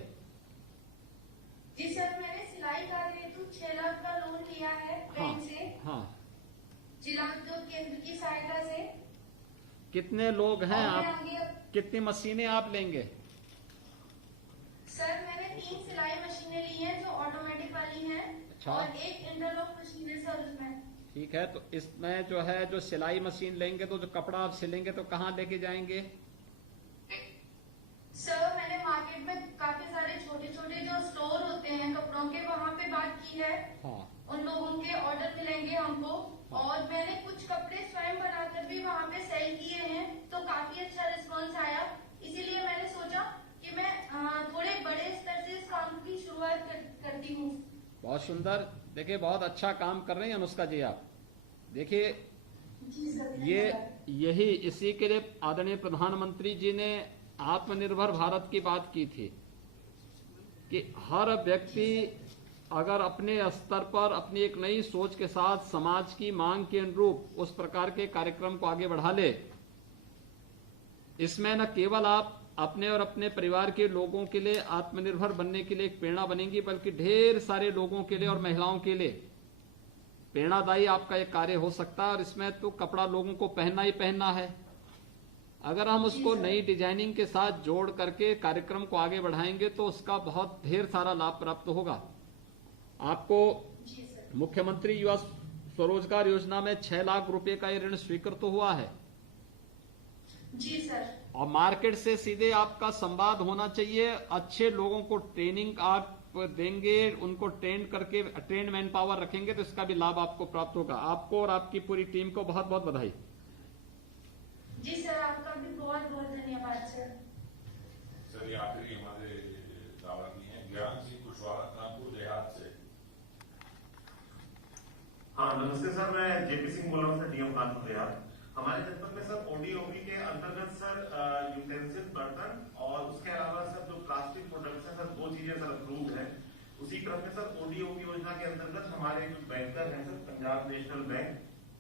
जी सर, मैंने सिलाई कार्य हेतु 6 लाख का लोन लिया है बैंक से। हाँ। जिला उद्योग केंद्र की सहायता से। कितने लोग हैं आप? कितनी मशीनें आप लेंगे? सर मैंने 3 सिलाई मशीनें ली हैं जो ऑटोमेटिक वाली हैं। अच्छा। और 1 इंटरलॉक मशीन है सर उसमें। ठीक है, तो इसमें जो है जो सिलाई मशीन लेंगे तो जो कपड़ा आप सिलेंगे तो कहाँ लेके जाएंगे? सर मैंने मार्केट में काफी सारे छोटे छोटे जो स्टोर होते हैं कपड़ों के, वहाँ पे बात की है। हाँ। उन लोगों के ऑर्डर मिलेंगे हमको। और मैंने कुछ कपड़े स्वयं बनाकर भी वहाँ पे सेल किए हैं तो काफी अच्छा रिस्पांस आया। इसीलिए मैंने सोचा कि मैं थोड़े बड़े स्तर से इस काम की शुरुआत करती हूँ। बहुत सुंदर। देखिए बहुत अच्छा काम कर रहे हैं अनुष्का जी आप। देखिए यही इसी के लिए आदरणीय प्रधानमंत्री जी ने आत्मनिर्भर भारत की बात की थी कि हर व्यक्ति अगर अपने स्तर पर अपनी एक नई सोच के साथ समाज की मांग के अनुरूप उस प्रकार के कार्यक्रम को आगे बढ़ा ले, इसमें न केवल आप अपने और अपने परिवार के लोगों के लिए आत्मनिर्भर बनने के लिए एक प्रेरणा बनेंगी बल्कि ढेर सारे लोगों के लिए और महिलाओं के लिए प्रेरणादायी आपका एक कार्य हो सकता है। और इसमें तो कपड़ा लोगों को पहनना ही पहनना है। अगर हम उसको नई डिजाइनिंग के साथ जोड़ करके कार्यक्रम को आगे बढ़ाएंगे तो उसका बहुत ढेर सारा लाभ प्राप्त होगा। आपको मुख्यमंत्री युवा स्वरोजगार योजना में 6 लाख रुपए का ये ऋण स्वीकृत हुआ है। जी सर। और मार्केट से सीधे आपका संवाद होना चाहिए। अच्छे लोगों को ट्रेनिंग आप देंगे, उनको ट्रेन मैन पावर रखेंगे तो इसका भी लाभ आपको प्राप्त होगा। आपको और आपकी पूरी टीम को बहुत बहुत बधाई। जी सर, आपका भी बहुत बहुत धन्यवाद सर। सर ये आखिरी हमारे दावती हैं ज्ञान सिंह कुशवाहा, कानपुर देहात से। हाँ नमस्ते सर, मैं जेपी सिंह बोल रहा हूँ सर, डीएम कानपुर देहात। हमारे जनपद में सर ओडीओपी के अंतर्गत सर यूटेंसिल बर्तन और उसके अलावा सर जो प्लास्टिक प्रोडक्ट्स हैं सर 2 चीजें सर अप्रूव है। उसी क्रम में सर ओडीओपी योजना के अंतर्गत हमारे जो बैंकर हैं सर पंजाब नेशनल बैंक,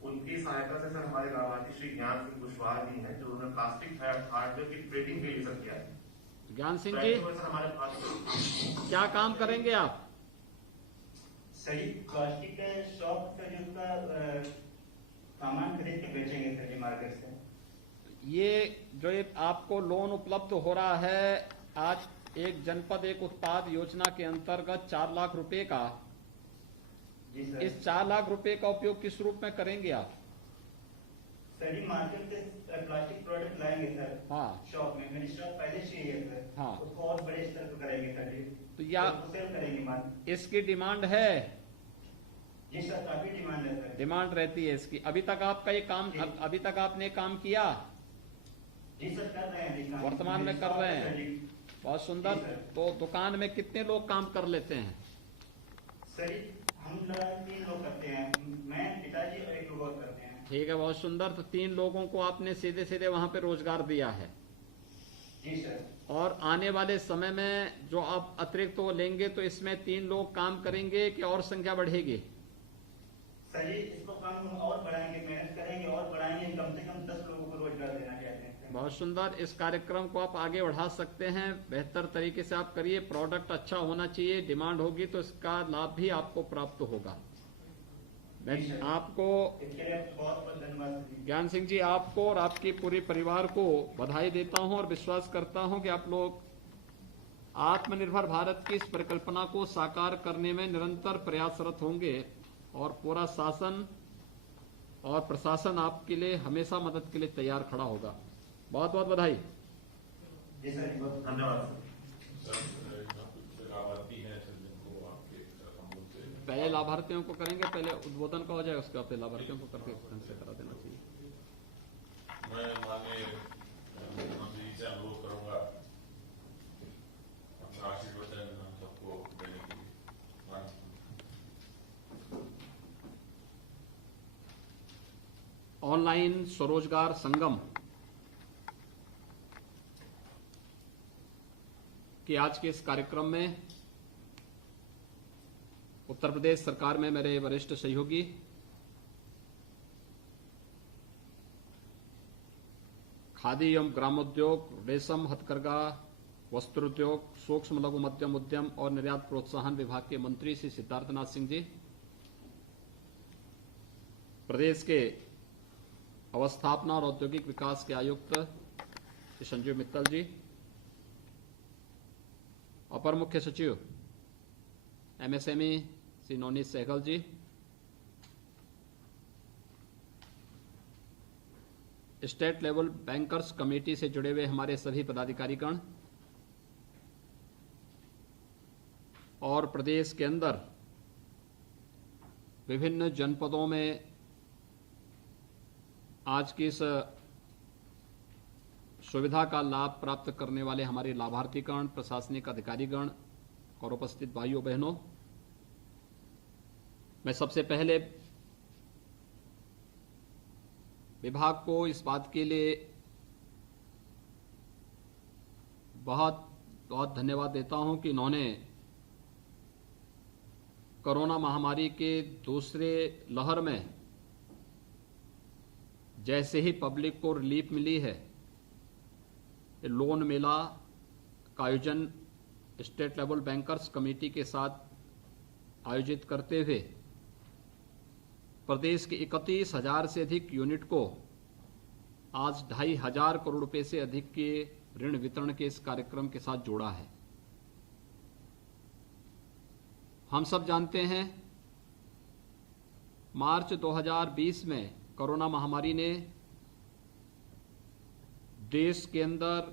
उनकी सहायता से सर हमारे लाभार्थी श्री ज्ञान सिंह कुशवाहा जी हैं जो उन्होंने प्लास्टिक हार्डवेयर की ट्रेडिंग के लिए सर किया है। ज्ञान सिंह जी क्या काम करेंगे आप? सही प्लास्टिक के शॉप से जिसका सामान खरीद के बेचेंगे सर जी मार्केट से। ये जो आपको लोन उपलब्ध हो रहा है आज एक जनपद एक उत्पाद योजना के अंतर्गत 4 लाख रुपए का, इस 4 लाख रुपए का उपयोग किस रूप में करेंगे आप? सर जी मार्केट से प्लास्टिक प्रोडक्ट लाएंगे सर। हाँ। शॉप में मेरी शॉप पहले से ही है सर। हाँ। उसको और बड़े स्तर पर करेंगे सर जी। तो या सेल करेंगे माल। इसकी डिमांड है? जी सर काफी डिमांड है सर। डिमांड रहती है इसकी। अभी तक आपका ये काम अभी तक आपने काम किया? जी सर कर रहे हैं। वर्तमान में कर रहे हैं। बहुत सुंदर। तो दुकान में कितने लोग काम कर लेते हैं? सर हम 3 लोग करते हैं, मैं पिताजी और 1 लोग और करते हैं। ठीक है, बहुत सुंदर। तो 3 लोगों को आपने सीधे सीधे वहां पे रोजगार दिया है। जी सर। और आने वाले समय में जो आप अतिरिक्त वो लेंगे तो इसमें 3 लोग काम करेंगे कि और संख्या बढ़ेगी? सर जी इसको काम हम और बढ़ाएंगे, मेहनत करेंगे और बढ़ाएंगे, कम से कम 10 लोगों को रोजगार देना चाहते हैं। बहुत सुंदर। इस कार्यक्रम को आप आगे बढ़ा सकते हैं, बेहतर तरीके से आप करिए। प्रोडक्ट अच्छा होना चाहिए, डिमांड होगी तो इसका लाभ भी आपको प्राप्त होगा। मैं आपको बहुत बहुत धन्यवाद ज्ञान सिंह जी, आपको और आपके पूरे परिवार को बधाई देता हूं और विश्वास करता हूं कि आप लोग आत्मनिर्भर भारत की इस परिकल्पना को साकार करने में निरंतर प्रयासरत होंगे और पूरा शासन और प्रशासन आपके लिए हमेशा मदद के लिए तैयार खड़ा होगा। बहुत बहुत बधाई। जी सर, धन्यवाद सर। लाभार्थियों को करेंगे, पहले उद्बोधन का हो जाए, उसके बाद फिर लाभार्थियों को करके ढंग से करा देना चाहिए। मैं माननीय मुख्यमंत्री जी से अनुरोध करूंगा अपना आशीर्वचन हम सबको देने के लिए। ऑनलाइन स्वरोजगार संगम कि आज के इस कार्यक्रम में उत्तर प्रदेश सरकार में मेरे वरिष्ठ सहयोगी खादी एवं ग्रामोद्योग, रेशम, हथकरघा, वस्त्रोद्योग, सूक्ष्म लघु मध्यम उद्यम और निर्यात प्रोत्साहन विभाग के मंत्री श्री सिद्धार्थनाथ सिंह जी, प्रदेश के अवस्थापना और औद्योगिक विकास के आयुक्त श्री संजीव मित्तल जी, अपर मुख्य सचिव एमएसएमई श्री नवनीत सहगल जी, स्टेट लेवल बैंकर्स कमेटी से जुड़े हुए हमारे सभी पदाधिकारीगण और प्रदेश के अंदर विभिन्न जनपदों में आज की इस सुविधा का लाभ प्राप्त करने वाले हमारे लाभार्थीगण, प्रशासनिक अधिकारीगण और उपस्थित भाइयों बहनों, मैं सबसे पहले विभाग को इस बात के लिए बहुत बहुत धन्यवाद देता हूं कि इन्होंने कोरोना महामारी के दूसरे लहर में जैसे ही पब्लिक को रिलीफ मिली है, लोन मेला का आयोजन स्टेट लेवल बैंकर्स कमेटी के साथ आयोजित करते हुए प्रदेश के 31,000 से अधिक यूनिट को आज 2,500 करोड़ रुपए से अधिक के ऋण वितरण के इस कार्यक्रम के साथ जोड़ा है। हम सब जानते हैं मार्च 2020 में कोरोना महामारी ने देश के अंदर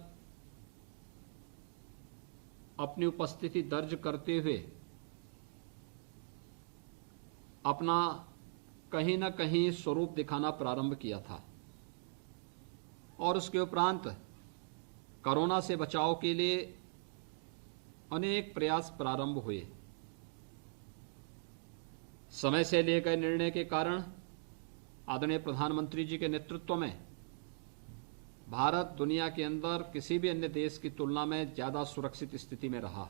अपनी उपस्थिति दर्ज करते हुए अपना कहीं न कहीं स्वरूप दिखाना प्रारंभ किया था और उसके उपरांत कोरोना से बचाव के लिए अनेक प्रयास प्रारंभ हुए। समय से लिए गए निर्णय के कारण आदरणीय प्रधानमंत्री जी के नेतृत्व में भारत दुनिया के अंदर किसी भी अन्य देश की तुलना में ज्यादा सुरक्षित स्थिति में रहा।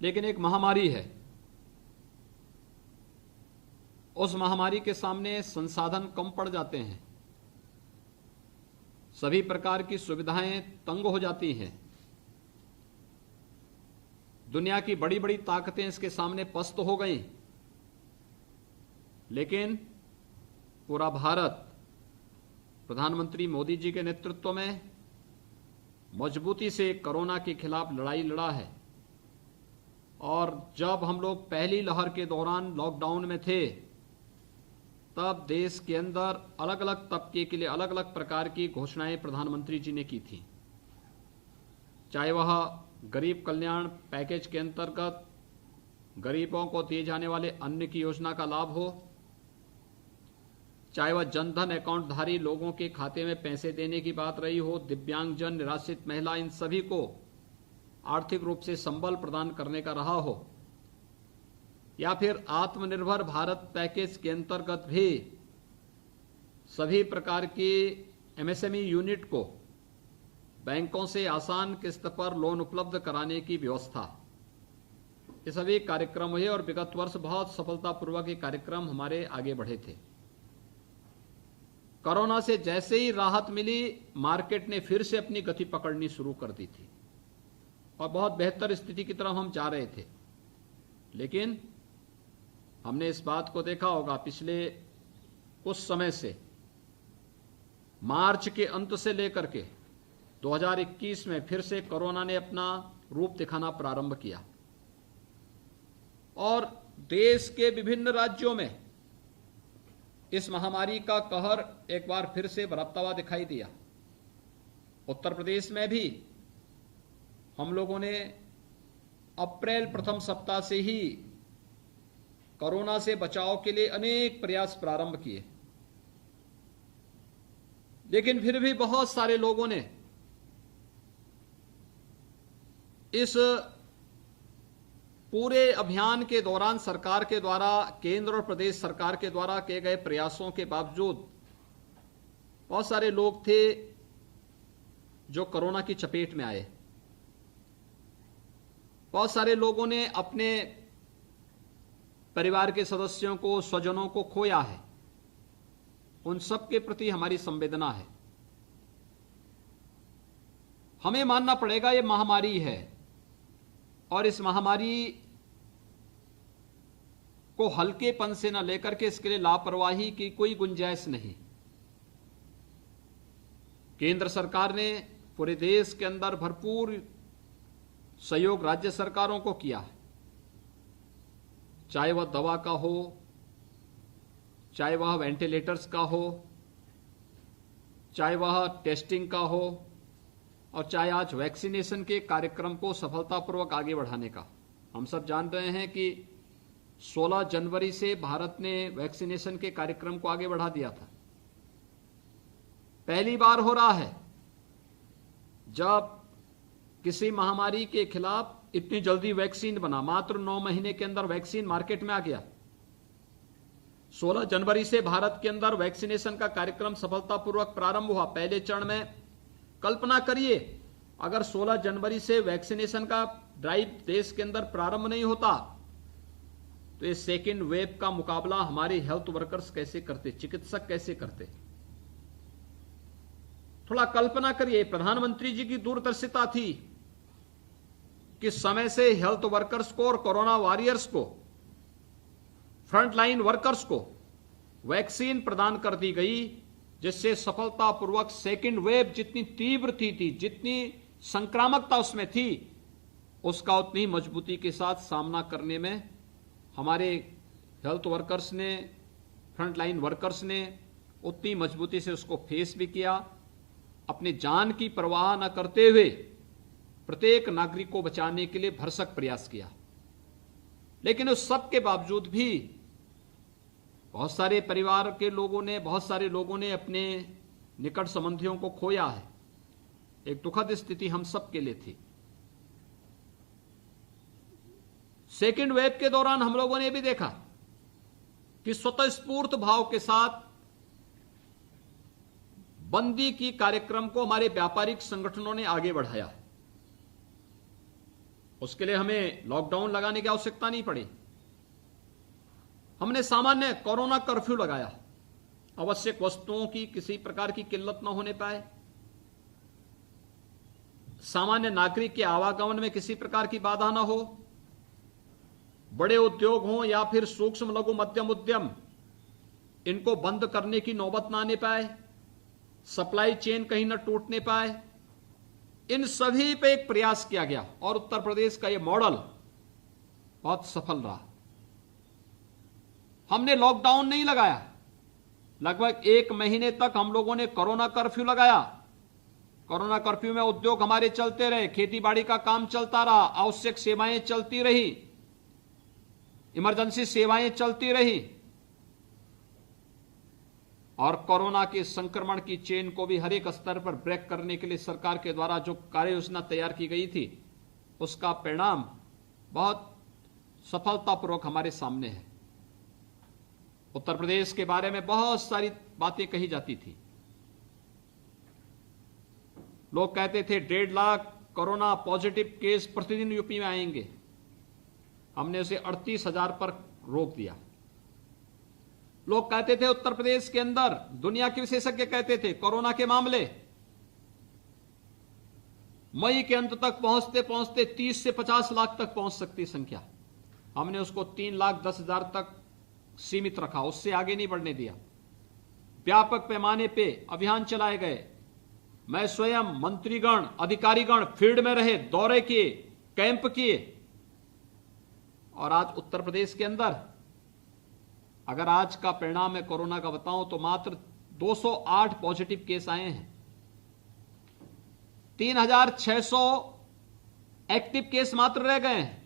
लेकिन एक महामारी है, उस महामारी के सामने संसाधन कम पड़ जाते हैं, सभी प्रकार की सुविधाएं तंग हो जाती हैं, दुनिया की बड़ी बड़ी ताकतें इसके सामने पस्त हो गई। लेकिन पूरा भारत प्रधानमंत्री मोदी जी के नेतृत्व में मजबूती से कोरोना के खिलाफ लड़ाई लड़ा है और जब हम लोग पहली लहर के दौरान लॉकडाउन में थे तब देश के अंदर अलग अलग तबके के लिए अलग अलग प्रकार की घोषणाएं प्रधानमंत्री जी ने की थी, चाहे वह गरीब कल्याण पैकेज के अंतर्गत गरीबों को दिए जाने वाले अन्न की योजना का लाभ हो, चाहे वह जनधन अकाउंट धारी लोगों के खाते में पैसे देने की बात रही हो, दिव्यांगजन, निराश्रित महिला, इन सभी को आर्थिक रूप से संबल प्रदान करने का रहा हो, या फिर आत्मनिर्भर भारत पैकेज के अंतर्गत भी सभी प्रकार की एमएसएमई यूनिट को बैंकों से आसान किस्त पर लोन उपलब्ध कराने की व्यवस्था, ये सभी कार्यक्रम हुए और विगत वर्ष बहुत सफलतापूर्वक ये कार्यक्रम हमारे आगे बढ़े थे। कोरोना से जैसे ही राहत मिली, मार्केट ने फिर से अपनी गति पकड़नी शुरू कर दी थी और बहुत बेहतर स्थिति की तरफ हम जा रहे थे। लेकिन हमने इस बात को देखा होगा पिछले कुछ समय से, मार्च के अंत से लेकर के 2021 में फिर से कोरोना ने अपना रूप दिखाना प्रारंभ किया और देश के विभिन्न राज्यों में इस महामारी का कहर एक बार फिर से बरतता हुआ दिखाई दिया। उत्तर प्रदेश में भी हम लोगों ने अप्रैल प्रथम सप्ताह से ही कोरोना से बचाव के लिए अनेक प्रयास प्रारंभ किए, लेकिन फिर भी बहुत सारे लोगों ने इस पूरे अभियान के दौरान सरकार के द्वारा, केंद्र और प्रदेश सरकार के द्वारा किए गए प्रयासों के बावजूद बहुत सारे लोग थे जो कोरोना की चपेट में आए। बहुत सारे लोगों ने अपने परिवार के सदस्यों को, स्वजनों को खोया है। उन सब के प्रति हमारी संवेदना है। हमें मानना पड़ेगा ये महामारी है और इस महामारी को हल्केपन से न लेकर के इसके लिए लापरवाही की कोई गुंजाइश नहीं। केंद्र सरकार ने पूरे देश के अंदर भरपूर सहयोग राज्य सरकारों को किया है, चाहे वह दवा का हो, चाहे वह वेंटिलेटर्स का हो, चाहे वह टेस्टिंग का हो, और चाहे आज वैक्सीनेशन के कार्यक्रम को सफलतापूर्वक आगे बढ़ाने का। हम सब जान रहे हैं कि 16 जनवरी से भारत ने वैक्सीनेशन के कार्यक्रम को आगे बढ़ा दिया था। पहली बार हो रहा है जब किसी महामारी के खिलाफ इतनी जल्दी वैक्सीन बना। मात्र 9 महीने के अंदर वैक्सीन मार्केट में आ गया। 16 जनवरी से भारत के अंदर वैक्सीनेशन का कार्यक्रम सफलतापूर्वक प्रारंभ हुआ। पहले चरण में कल्पना करिए, अगर 16 जनवरी से वैक्सीनेशन का ड्राइव देश के अंदर प्रारंभ नहीं होता तो ये सेकेंड वेव का मुकाबला हमारे हेल्थ वर्कर्स कैसे करते, चिकित्सक कैसे करते। थोड़ा कल्पना करिए, प्रधानमंत्री जी की दूरदर्शिता थी कि समय से हेल्थ वर्कर्स को और कोरोना वॉरियर्स को, फ्रंटलाइन वर्कर्स को वैक्सीन प्रदान कर दी गई, जिससे सफलतापूर्वक सेकेंड वेव जितनी तीव्र थी, जितनी संक्रामकता उसमें थी, उसका उतनी मजबूती के साथ सामना करने में हमारे हेल्थ वर्कर्स ने, फ्रंटलाइन वर्कर्स ने उतनी मजबूती से उसको फेस भी किया। अपनी जान की परवाह न करते हुए प्रत्येक नागरिक को बचाने के लिए भरसक प्रयास किया। लेकिन उस सब के बावजूद भी बहुत सारे परिवार के लोगों ने, बहुत सारे लोगों ने अपने निकट संबंधियों को खोया है। एक दुखद स्थिति हम सब के लिए थी। सेकेंड वेव के दौरान हम लोगों ने भी देखा कि स्वतःस्फूर्त भाव के साथ बंदी की कार्यक्रम को हमारे व्यापारिक संगठनों ने आगे बढ़ाया। उसके लिए हमें लॉकडाउन लगाने की आवश्यकता नहीं पड़ी। हमने सामान्य कोरोना कर्फ्यू लगाया, आवश्यक वस्तुओं की किसी प्रकार की किल्लत न होने पाए, सामान्य नागरिक के आवागमन में किसी प्रकार की बाधा न हो, बड़े उद्योग हों या फिर सूक्ष्म लघु मध्यम उद्यम, इनको बंद करने की नौबत न आने पाए, सप्लाई चेन कहीं न टूटने पाए। इन सभी पे एक प्रयास किया गया और उत्तर प्रदेश का यह मॉडल बहुत सफल रहा। हमने लॉकडाउन नहीं लगाया, लगभग 1 महीने तक हम लोगों ने कोरोना कर्फ्यू लगाया। कोरोना कर्फ्यू में उद्योग हमारे चलते रहे, खेती बाड़ी का काम चलता रहा, आवश्यक सेवाएं चलती रही, इमरजेंसी सेवाएं चलती रही, और कोरोना के संक्रमण की चेन को भी हर एक स्तर पर ब्रेक करने के लिए सरकार के द्वारा जो कार्य योजना तैयार की गई थी, उसका परिणाम बहुत सफलतापूर्वक हमारे सामने है। उत्तर प्रदेश के बारे में बहुत सारी बातें कही जाती थी। लोग कहते थे 1.5 लाख कोरोना पॉजिटिव केस प्रतिदिन यूपी में आएंगे। हमने उसे 38,000 पर रोक दिया। लोग कहते थे उत्तर प्रदेश के अंदर, दुनिया के विशेषज्ञ कहते थे, कोरोना के मामले मई के अंत तक पहुंचते पहुंचते 30 से 50 लाख तक पहुंच सकती संख्या। हमने उसको 3,10,000 तक सीमित रखा, उससे आगे नहीं बढ़ने दिया। व्यापक पैमाने पे अभियान चलाए गए। मैं स्वयं, मंत्रीगण, अधिकारीगण फील्ड में रहे, दौरे किए, कैंप किए, और आज उत्तर प्रदेश के अंदर अगर आज का परिणाम मैं कोरोना का बताऊं तो मात्र 208 पॉजिटिव केस आए हैं। 3,600 एक्टिव केस मात्र रह गए हैं।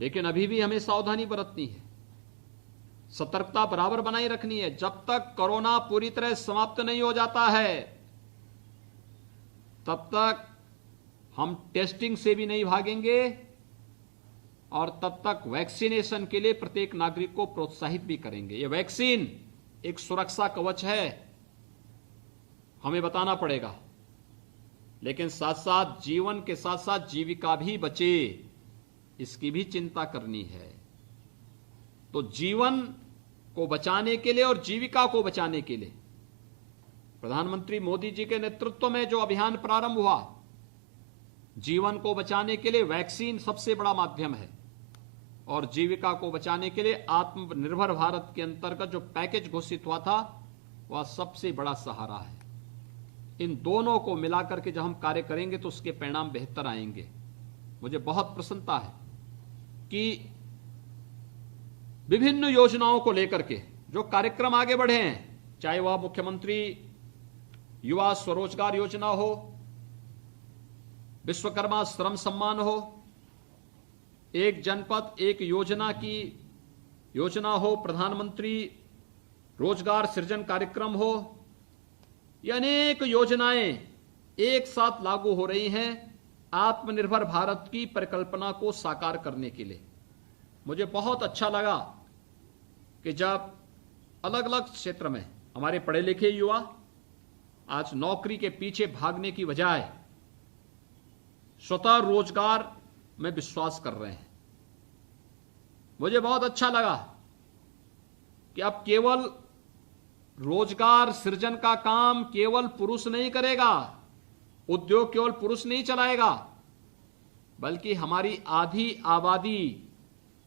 लेकिन अभी भी हमें सावधानी बरतनी है, सतर्कता बराबर बनाए रखनी है। जब तक कोरोना पूरी तरह समाप्त नहीं हो जाता है तब तक हम टेस्टिंग से भी नहीं भागेंगे और तब तक वैक्सीनेशन के लिए प्रत्येक नागरिक को प्रोत्साहित भी करेंगे। ये वैक्सीन एक सुरक्षा कवच है, हमें बताना पड़ेगा, लेकिन साथ साथ जीवन के साथ साथ जीविका भी बचे, इसकी भी चिंता करनी है। तो जीवन को बचाने के लिए और जीविका को बचाने के लिए प्रधानमंत्री मोदी जी के नेतृत्व में जो अभियान प्रारंभ हुआ, जीवन को बचाने के लिए वैक्सीन सबसे बड़ा माध्यम है और जीविका को बचाने के लिए आत्मनिर्भर भारत के अंतर्गत जो पैकेज घोषित हुआ था वह सबसे बड़ा सहारा है। इन दोनों को मिलाकर के जब हम कार्य करेंगे तो उसके परिणाम बेहतर आएंगे। मुझे बहुत प्रसन्नता है कि विभिन्न योजनाओं को लेकर के जो कार्यक्रम आगे बढ़े हैं, चाहे वह मुख्यमंत्री युवा स्वरोजगार योजना हो, विश्वकर्मा श्रम सम्मान हो, एक जनपद एक योजना की योजना हो, प्रधानमंत्री रोजगार सृजन कार्यक्रम हो, ये अनेक योजनाएं एक साथ लागू हो रही हैं आत्मनिर्भर भारत की परिकल्पना को साकार करने के लिए। मुझे बहुत अच्छा लगा कि जब अलग अलग क्षेत्र में हमारे पढ़े लिखे युवा आज नौकरी के पीछे भागने की बजाय स्वतः रोजगार में विश्वास कर रहे हैं। मुझे बहुत अच्छा लगा कि अब केवल रोजगार सृजन का काम केवल पुरुष नहीं करेगा, उद्योग केवल पुरुष नहीं चलाएगा, बल्कि हमारी आधी आबादी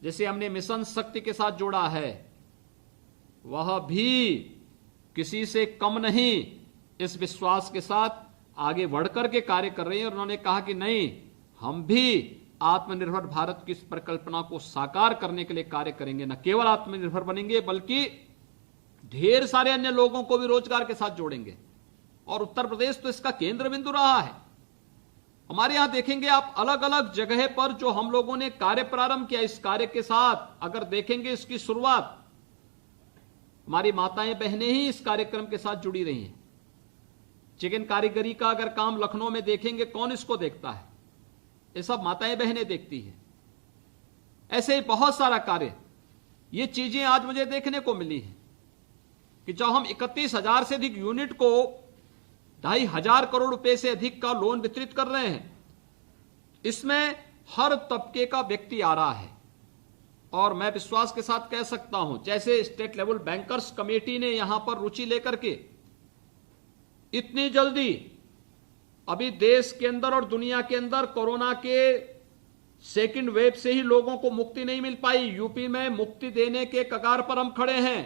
जिसे हमने मिशन शक्ति के साथ जोड़ा है वह भी किसी से कम नहीं, इस विश्वास के साथ आगे बढ़कर के कार्य कर रही है। और उन्होंने कहा कि नहीं, हम भी आत्मनिर्भर भारत की इस परिकल्पना को साकार करने के लिए कार्य करेंगे। न केवल आत्मनिर्भर बनेंगे बल्कि ढेर सारे अन्य लोगों को भी रोजगार के साथ जोड़ेंगे। और उत्तर प्रदेश तो इसका केंद्र बिंदु रहा है। हमारे यहां देखेंगे आप अलग अलग जगह पर जो हम लोगों ने कार्य प्रारंभ किया, इस कार्य के साथ अगर देखेंगे इसकी शुरुआत हमारी माताएं बहनें ही इस कार्यक्रम के साथ जुड़ी रही हैं। चिकन कारीगरी का अगर काम लखनऊ में देखेंगे, कौन इसको देखता है? ये सब माताएं बहनें देखती हैं। ऐसे ही बहुत सारा कार्य, ये चीजें आज मुझे देखने को मिली हैं कि जब हम 31,000 से अधिक यूनिट को 2,500 करोड़ रुपए से अधिक का लोन वितरित कर रहे हैं, इसमें हर तबके का व्यक्ति आ रहा है। और मैं विश्वास के साथ कह सकता हूं, जैसे स्टेट लेवल बैंकर्स कमेटी ने यहां पर रुचि लेकर के इतनी जल्दी, अभी देश के अंदर और दुनिया के अंदर कोरोना के सेकंड वेव से ही लोगों को मुक्ति नहीं मिल पाई। यूपी में मुक्ति देने के कगार पर हम खड़े हैं।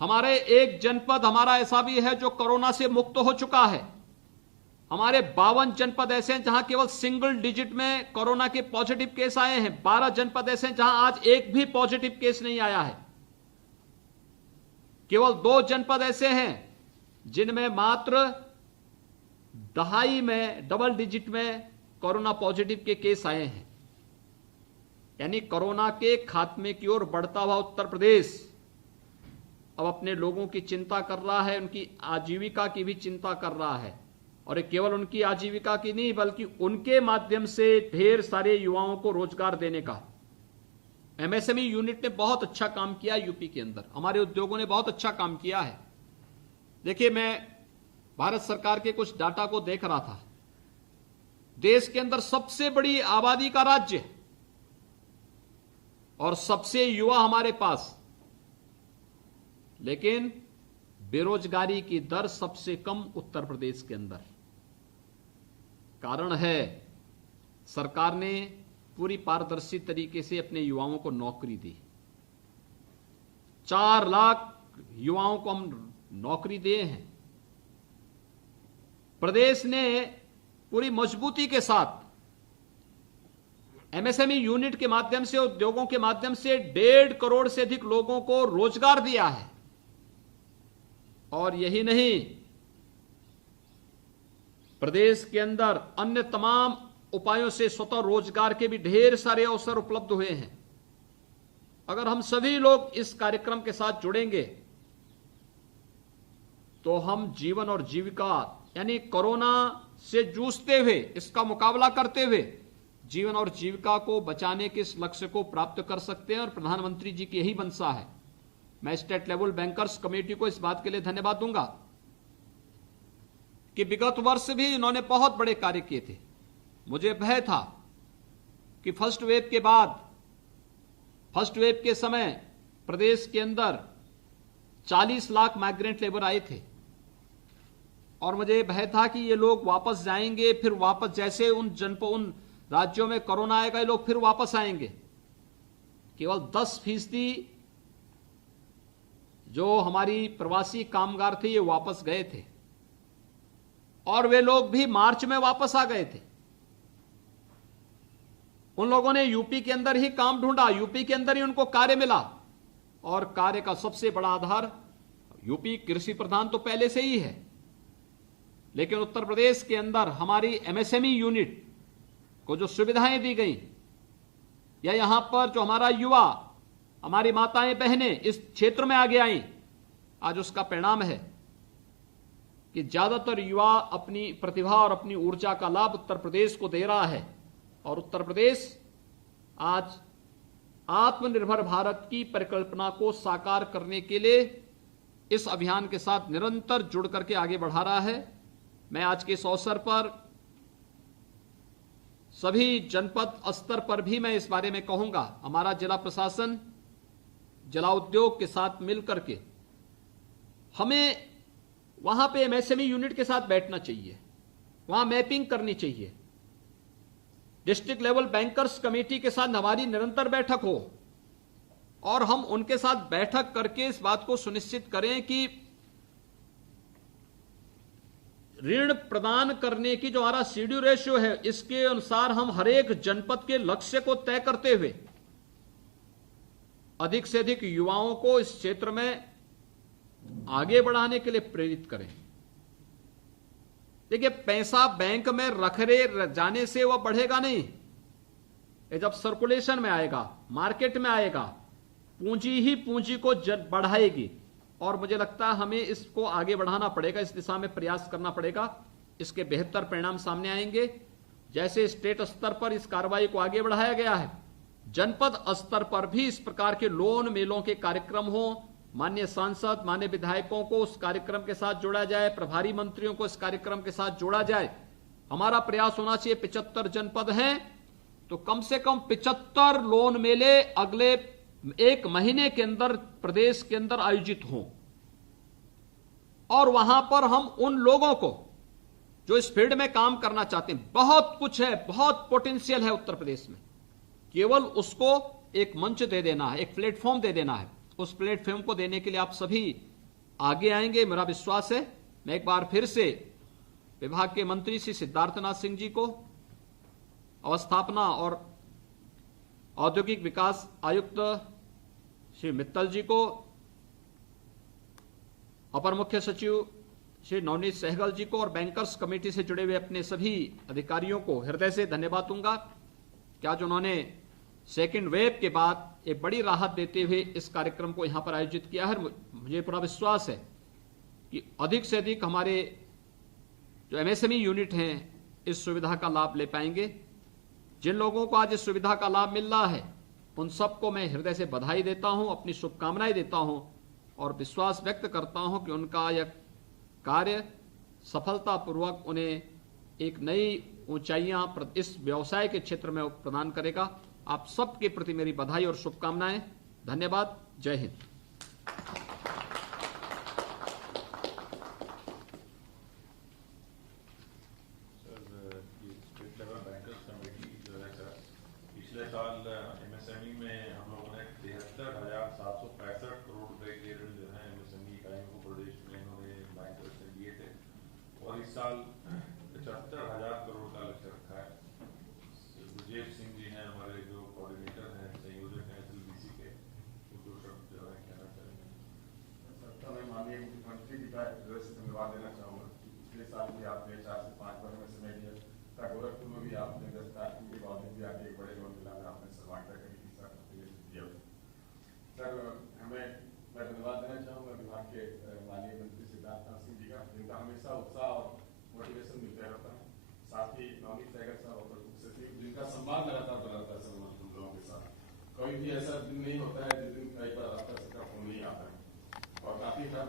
हमारे एक जनपद हमारा ऐसा भी है जो कोरोना से मुक्त हो चुका है। हमारे 52 जनपद ऐसे हैं जहां केवल सिंगल डिजिट में कोरोना के पॉजिटिव केस आए हैं। 12 जनपद ऐसे हैं जहां आज एक भी पॉजिटिव केस नहीं आया है। केवल 2 जनपद ऐसे हैं जिनमें मात्र 2.5 में डबल डिजिट में कोरोना पॉजिटिव के केस आए हैं। यानी कोरोना के खात्मे की ओर बढ़ता हुआ उत्तर प्रदेश अब अपने लोगों की चिंता कर रहा है, उनकी आजीविका की भी चिंता कर रहा है। और केवल उनकी आजीविका की नहीं बल्कि उनके माध्यम से ढेर सारे युवाओं को रोजगार देने का एमएसएमई यूनिट ने बहुत अच्छा काम किया। यूपी के अंदर हमारे उद्योगों ने बहुत अच्छा काम किया है। देखिए, मैं भारत सरकार के कुछ डाटा को देख रहा था। देश के अंदर सबसे बड़ी आबादी का राज्य और सबसे युवा हमारे पास, लेकिन बेरोजगारी की दर सबसे कम उत्तर प्रदेश के अंदर। कारण है सरकार ने पूरी पारदर्शी तरीके से अपने युवाओं को नौकरी दी। 4 लाख युवाओं को हम नौकरी दिए हैं। प्रदेश ने पूरी मजबूती के साथ एमएसएमई यूनिट के माध्यम से, उद्योगों के माध्यम से 1.5 करोड़ से अधिक लोगों को रोजगार दिया है। और यही नहीं, प्रदेश के अंदर अन्य तमाम उपायों से स्वतः रोजगार के भी ढेर सारे अवसर उपलब्ध हुए हैं। अगर हम सभी लोग इस कार्यक्रम के साथ जुड़ेंगे तो हम जीवन और जीविका यानी कोरोना से जूझते हुए, इसका मुकाबला करते हुए जीवन और जीविका को बचाने के इस लक्ष्य को प्राप्त कर सकते हैं और प्रधानमंत्री जी की यही मंशा है। मैं स्टेट लेवल बैंकर्स कमेटी को इस बात के लिए धन्यवाद दूंगा कि विगत वर्ष भी इन्होंने बहुत बड़े कार्य किए थे। मुझे भय था कि फर्स्ट वेव के बाद, फर्स्ट वेव के समय प्रदेश के अंदर 40 लाख माइग्रेंट लेबर आए थे और मुझे भय था कि ये लोग वापस जाएंगे, फिर वापस जैसे उन राज्यों में कोरोना आएगा ये लोग फिर वापस आएंगे। केवल 10% जो हमारी प्रवासी कामगार थे ये वापस गए थे और वे लोग भी मार्च में वापस आ गए थे। उन लोगों ने यूपी के अंदर ही काम ढूंढा, यूपी के अंदर ही उनको कार्य मिला और कार्य का सबसे बड़ा आधार, यूपी कृषि प्रधान तो पहले से ही है, लेकिन उत्तर प्रदेश के अंदर हमारी एमएसएमई यूनिट को जो सुविधाएं दी गई या यहां पर जो हमारा युवा, हमारी माताएं बहनें इस क्षेत्र में आगे आई, आज उसका परिणाम है कि ज्यादातर युवा अपनी प्रतिभा और अपनी ऊर्जा का लाभ उत्तर प्रदेश को दे रहा है और उत्तर प्रदेश आज आत्मनिर्भर भारत की परिकल्पना को साकार करने के लिए इस अभियान के साथ निरंतर जुड़ करके आगे बढ़ा रहा है। मैं आज के इस अवसर पर सभी जनपद स्तर पर भी मैं इस बारे में कहूंगा, हमारा जिला प्रशासन जिला उद्योग के साथ मिलकर के हमें वहां पे एमएसएमई यूनिट के साथ बैठना चाहिए, वहां मैपिंग करनी चाहिए। डिस्ट्रिक्ट लेवल बैंकर्स कमेटी के साथ हमारी निरंतर बैठक हो और हम उनके साथ बैठक करके इस बात को सुनिश्चित करें कि ऋण प्रदान करने की जो हमारा सीडी रेशियो है इसके अनुसार हम हर एक जनपद के लक्ष्य को तय करते हुए अधिक से अधिक युवाओं को इस क्षेत्र में आगे बढ़ाने के लिए प्रेरित करें। देखिए, पैसा बैंक में रखे जाने से वह बढ़ेगा नहीं, ये जब सर्कुलेशन में आएगा, मार्केट में आएगा, पूंजी ही पूंजी को बढ़ाएगी और मुझे लगता है हमें इसको आगे बढ़ाना पड़ेगा, इस दिशा में प्रयास करना पड़ेगा। इसके बेहतर परिणाम सामने आएंगे। जैसे स्टेट स्तर पर इस कार्रवाई को आगे बढ़ाया गया है, जनपद स्तर पर भी इस प्रकार के लोन मेलों के कार्यक्रम हो, माननीय सांसद, माननीय विधायकों को उस कार्यक्रम के साथ जोड़ा जाए, प्रभारी मंत्रियों को इस कार्यक्रम के साथ जोड़ा जाए। हमारा प्रयास होना चाहिए, 75 जनपद हैं तो कम से कम 75 लोन मेले अगले एक महीने के अंदर प्रदेश के अंदर आयोजित हों और वहां पर हम उन लोगों को जो इस फील्ड में काम करना चाहते हैं, बहुत कुछ है, बहुत पोटेंशियल है उत्तर प्रदेश में, केवल उसको एक मंच दे देना है, एक प्लेटफॉर्म दे देना है। उस प्लेटफॉर्म को देने के लिए आप सभी आगे आएंगे, मेरा विश्वास है। मैं एक बार फिर से विभाग के मंत्री श्री सिद्धार्थनाथ सिंह जी को, अवस्थापना और औद्योगिक विकास आयुक्त श्री मित्तल जी को, अपर मुख्य सचिव श्री नवनीत सहगल जी को और बैंकर्स कमेटी से जुड़े हुए अपने सभी अधिकारियों को हृदय से धन्यवाद दूंगा कि आज उन्होंने सेकेंड वेव के बाद एक बड़ी राहत देते हुए इस कार्यक्रम को यहां पर आयोजित किया है। मुझे पूरा विश्वास है कि अधिक से अधिक हमारे जो एमएसएमई यूनिट हैं इस सुविधा का लाभ ले पाएंगे। जिन लोगों को आज इस सुविधा का लाभ मिल रहा है उन सबको मैं हृदय से बधाई देता हूं, अपनी शुभकामनाएं देता हूं और विश्वास व्यक्त करता हूं कि उनका यह कार्य सफलतापूर्वक उन्हें एक नई ऊंचाइयां इस व्यवसाय के क्षेत्र में प्रदान करेगा। आप सबके प्रति मेरी बधाई और शुभकामनाएं। धन्यवाद। जय हिंद। पिछले साल एमएसएमई में हम लोगों ने 73,765 करोड़ रुपए के ऋण जो है एमएसएमई इकाइयों को प्रदेश में इन्होंने बैंकर्स ने दिए थे और इस साल 75,000 करोड़ का लक्ष्य रखा है। ब्रजेश सिंह जी हैं हमारे जो कोऑर्डिनेटर हैं, संयोजक हैं एसएलबीसी के, जो शब्द जो है अमित सैगल साहब अपर मुख्य सचिव, जिनका संवाद लगातार बनाता है सर हम लोगों के साथ। कभी भी ऐसा दिन नहीं होता है जिस दिन कई बार आपका सबका फोन नहीं आता है, और काफी हर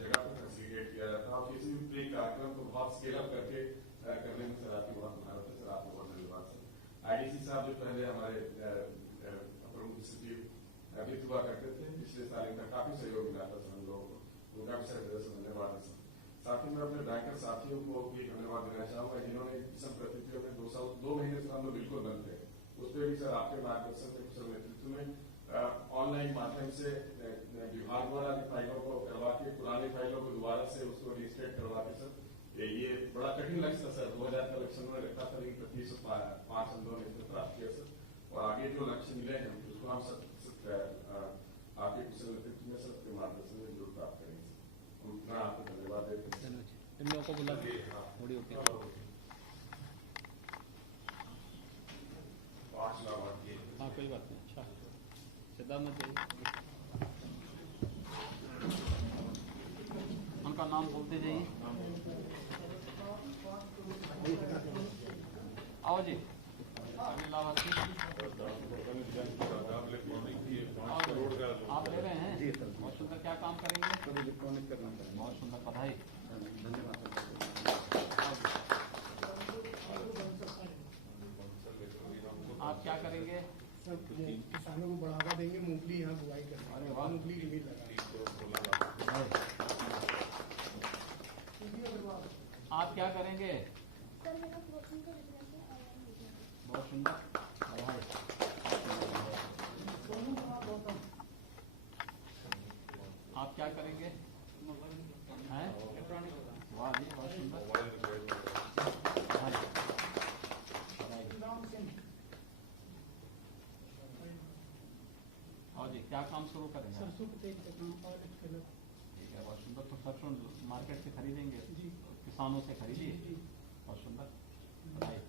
जगह पर फैसिलिटेट किया जाता है, और किसी भी प्ले कार्यक्रम को बहुत स्केल अप करके करने में सर आपकी बहुत महारत है सर, आपको बहुत धन्यवाद सर। आईडीसी साहब जो पहले हमारे अपर मुख्य सचिव वित्त हुआ करते थे, पिछले साल इनका काफी सहयोग मिला था सर हम लोगों को, उनका भी सर से धन्यवाद है सर। साथ ही मैं अपने बैंकर साथियों को भी धन्यवाद देना चाहूंगा, जिन्होंने विषम परिस्थितियों में 2 महीने से हम लोग बिल्कुल बंद थे, उस पर भी सर आपके मार्गदर्शन में कुशल नेतृत्व में ऑनलाइन माध्यम से विभाग द्वारा फाइलों को करवा के, पुरानी फाइलों को दोबारा से उसको रिस्टेट करवा के सर, ये बड़ा कठिन लक्ष्य था सर, 2000 का लक्ष्य उन्होंने रखा था, लेकिन 2505 हम लोगों ने इसमें प्राप्त किया सर, और आगे जो लक्ष्य मिले हैं उसको हम सब आपके कुशल नेतृत्व में सबके मार्गदर्शन में जरूर प्राप्त करेंगे सर। उतना आपको धन्यवाद देते हैं। इन लोगों को बुला थोड़ी होती है 5 लाभार्थी। हाँ कोई बात नहीं, अच्छा सीधा मत जाइए, उनका नाम बोलते जाइए। आओ जी अगले लाभार्थी आप ले रहे हैं जी सर, बहुत सुंदर। क्या काम करेंगे? सर इलेक्ट्रॉनिक करना है। बहुत सुंदर, बधाई, धन्यवाद। आप क्या करेंगे? सर किसानों को बढ़ावा देंगे, मूंगफली यहाँ बुआई करेंगे। अरे वाह, मूंगफली की भी लगाएंगे। आप क्या करेंगे? बहुत सुंदर, आप क्या करेंगे? हैं? वाह जी, बहुत सुंदर। और जी क्या काम शुरू करेंगे? सरसों के तेल का काम और ठीक है, बहुत सुंदर। तो सरसों मार्केट से खरीदेंगे जी, किसानों से खरीदिए, बहुत सुंदर, बताइए।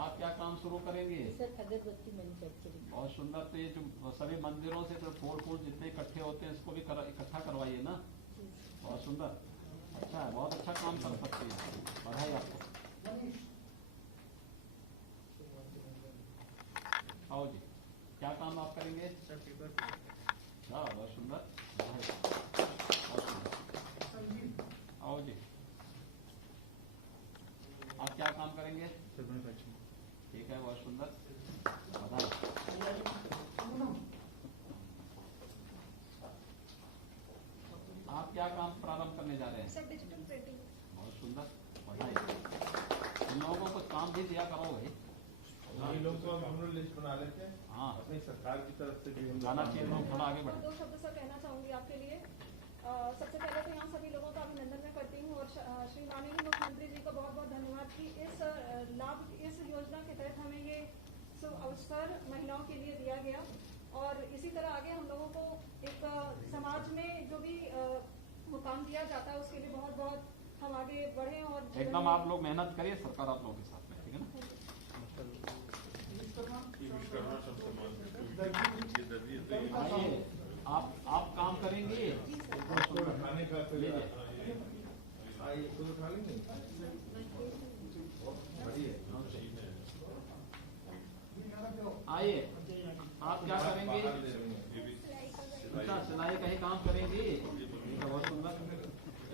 आप क्या काम शुरू करेंगे? सर अगरबत्ती मैन्युफैक्चरिंग। बहुत सुंदर। तो ये जो सभी मंदिरों से जो फूल जितने इकट्ठे होते हैं इसको भी इकट्ठा करवाइए ना, बहुत सुंदर, अच्छा है, बहुत अच्छा काम कर सकते हैं, बधाई आपको। आओ जी, क्या काम आप करेंगे? अच्छा, बहुत सुंदर, बधाई, बहुत सुंदर। आओ जी, आप क्या काम करेंगे? ठीक है, बहुत सुंदर, बधाई। आप क्या काम प्रारंभ करने जा रहे हैं? Sir digital printing. बहुत सुंदर, बधाई। इन लोगों को काम भी दिया करो भाई, ये लोग को हम लोग लिस्ट बना लेते हैं। हाँ, अपनी सरकार की तरफ से भी हम जाना चाहिए, लोग थोड़ा आगे बढ़े। 2 शब्द सर कहना चाहूंगी आपके लिए। सबसे पहले तो यहाँ सभी लोगों का अभिनंदन मैं करती हूँ, और श्री माननीय मुख्यमंत्री जी का बहुत बहुत धन्यवाद कि इस योजना के तहत हमें ये शुभ अवसर महिलाओं के लिए दिया गया, और इसी तरह आगे हम लोगों को एक समाज में जो भी मुकाम दिया जाता है उसके लिए बहुत बहुत हम आगे बढ़े। और एकदम आप लोग मेहनत करिए, सरकार आप लोगों के साथ में, ठीक है ना। आइए, आप काम करेंगे, खाने का उठा लेंगे। आइए, आप क्या करेंगे? अच्छा, सिलाई का ही काम करेंगी, ठीक है, बहुत सुंदर।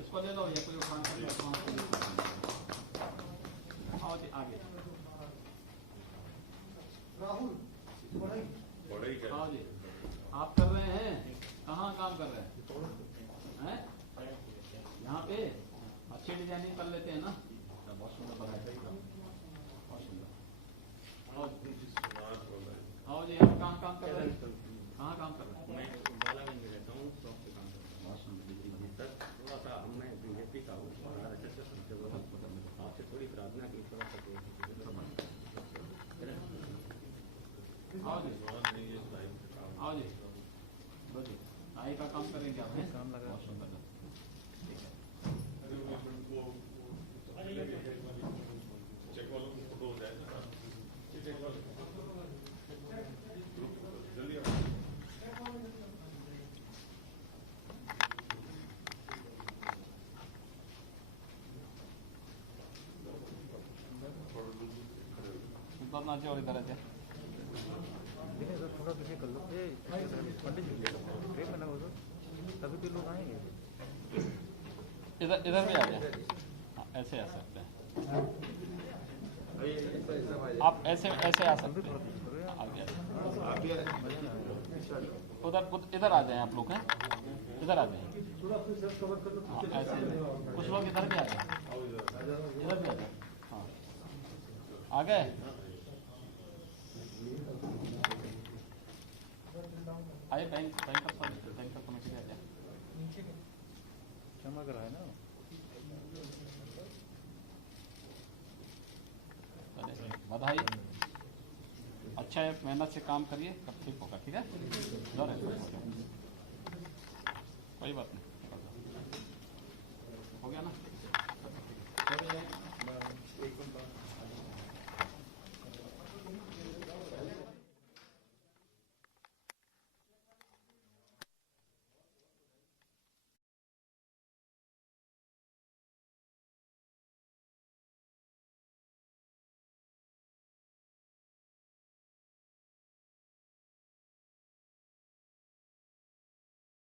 इसको ले लो, ये कोई उठान कर। आओ जी आगे। राहुल हाँ जी, आप कर रहे हैं, कहाँ काम कर रहे हैं? यहाँ पे अच्छी डिजाइनिंग कर लेते हैं ना, बहुत सुंदर बनाए, बहुत सुंदर। आओ जी, आप कहाँ काम कर रहे हैं? कहाँ काम कर रहे हैं? मैं बालागंज में रहता हूँ, शॉप पे काम करता हूँ। सर थोड़ा सा मैं बीजेपी का हूँ, आपसे थोड़ी प्रार्थना की, थोड़ा सा आओ जी, आओ जी, बोलिए, नाई का काम करेंगे आप? काम लगा, बहुत सुंदर, ठीक है। चेक वालों की फोटो हो जाए ना, चेक वालों जल्दी साहब ना और इधर आ जाए। थोड़ा पीछे कर लो। पंडित जी ट्रे बना हो तो तभी तो लोग आएंगे। इधर भी आ जाए। हाँ, ऐसे आ सकते हैं आप, ऐसे आ सकते हैं आगे। उधर इधर आ जाए आप लोग हैं, इधर आ जाए। हाँ ऐसे कुछ लोग इधर भी आ जाए, इधर भी आ जाए। हाँ आ गए। आइए बैंकर कमेटी आ जाए। क्षमा करा है ना। बधाई, अच्छा है, मेहनत से काम करिए, सब ठीक होगा। ठीक है, कोई बात नहीं।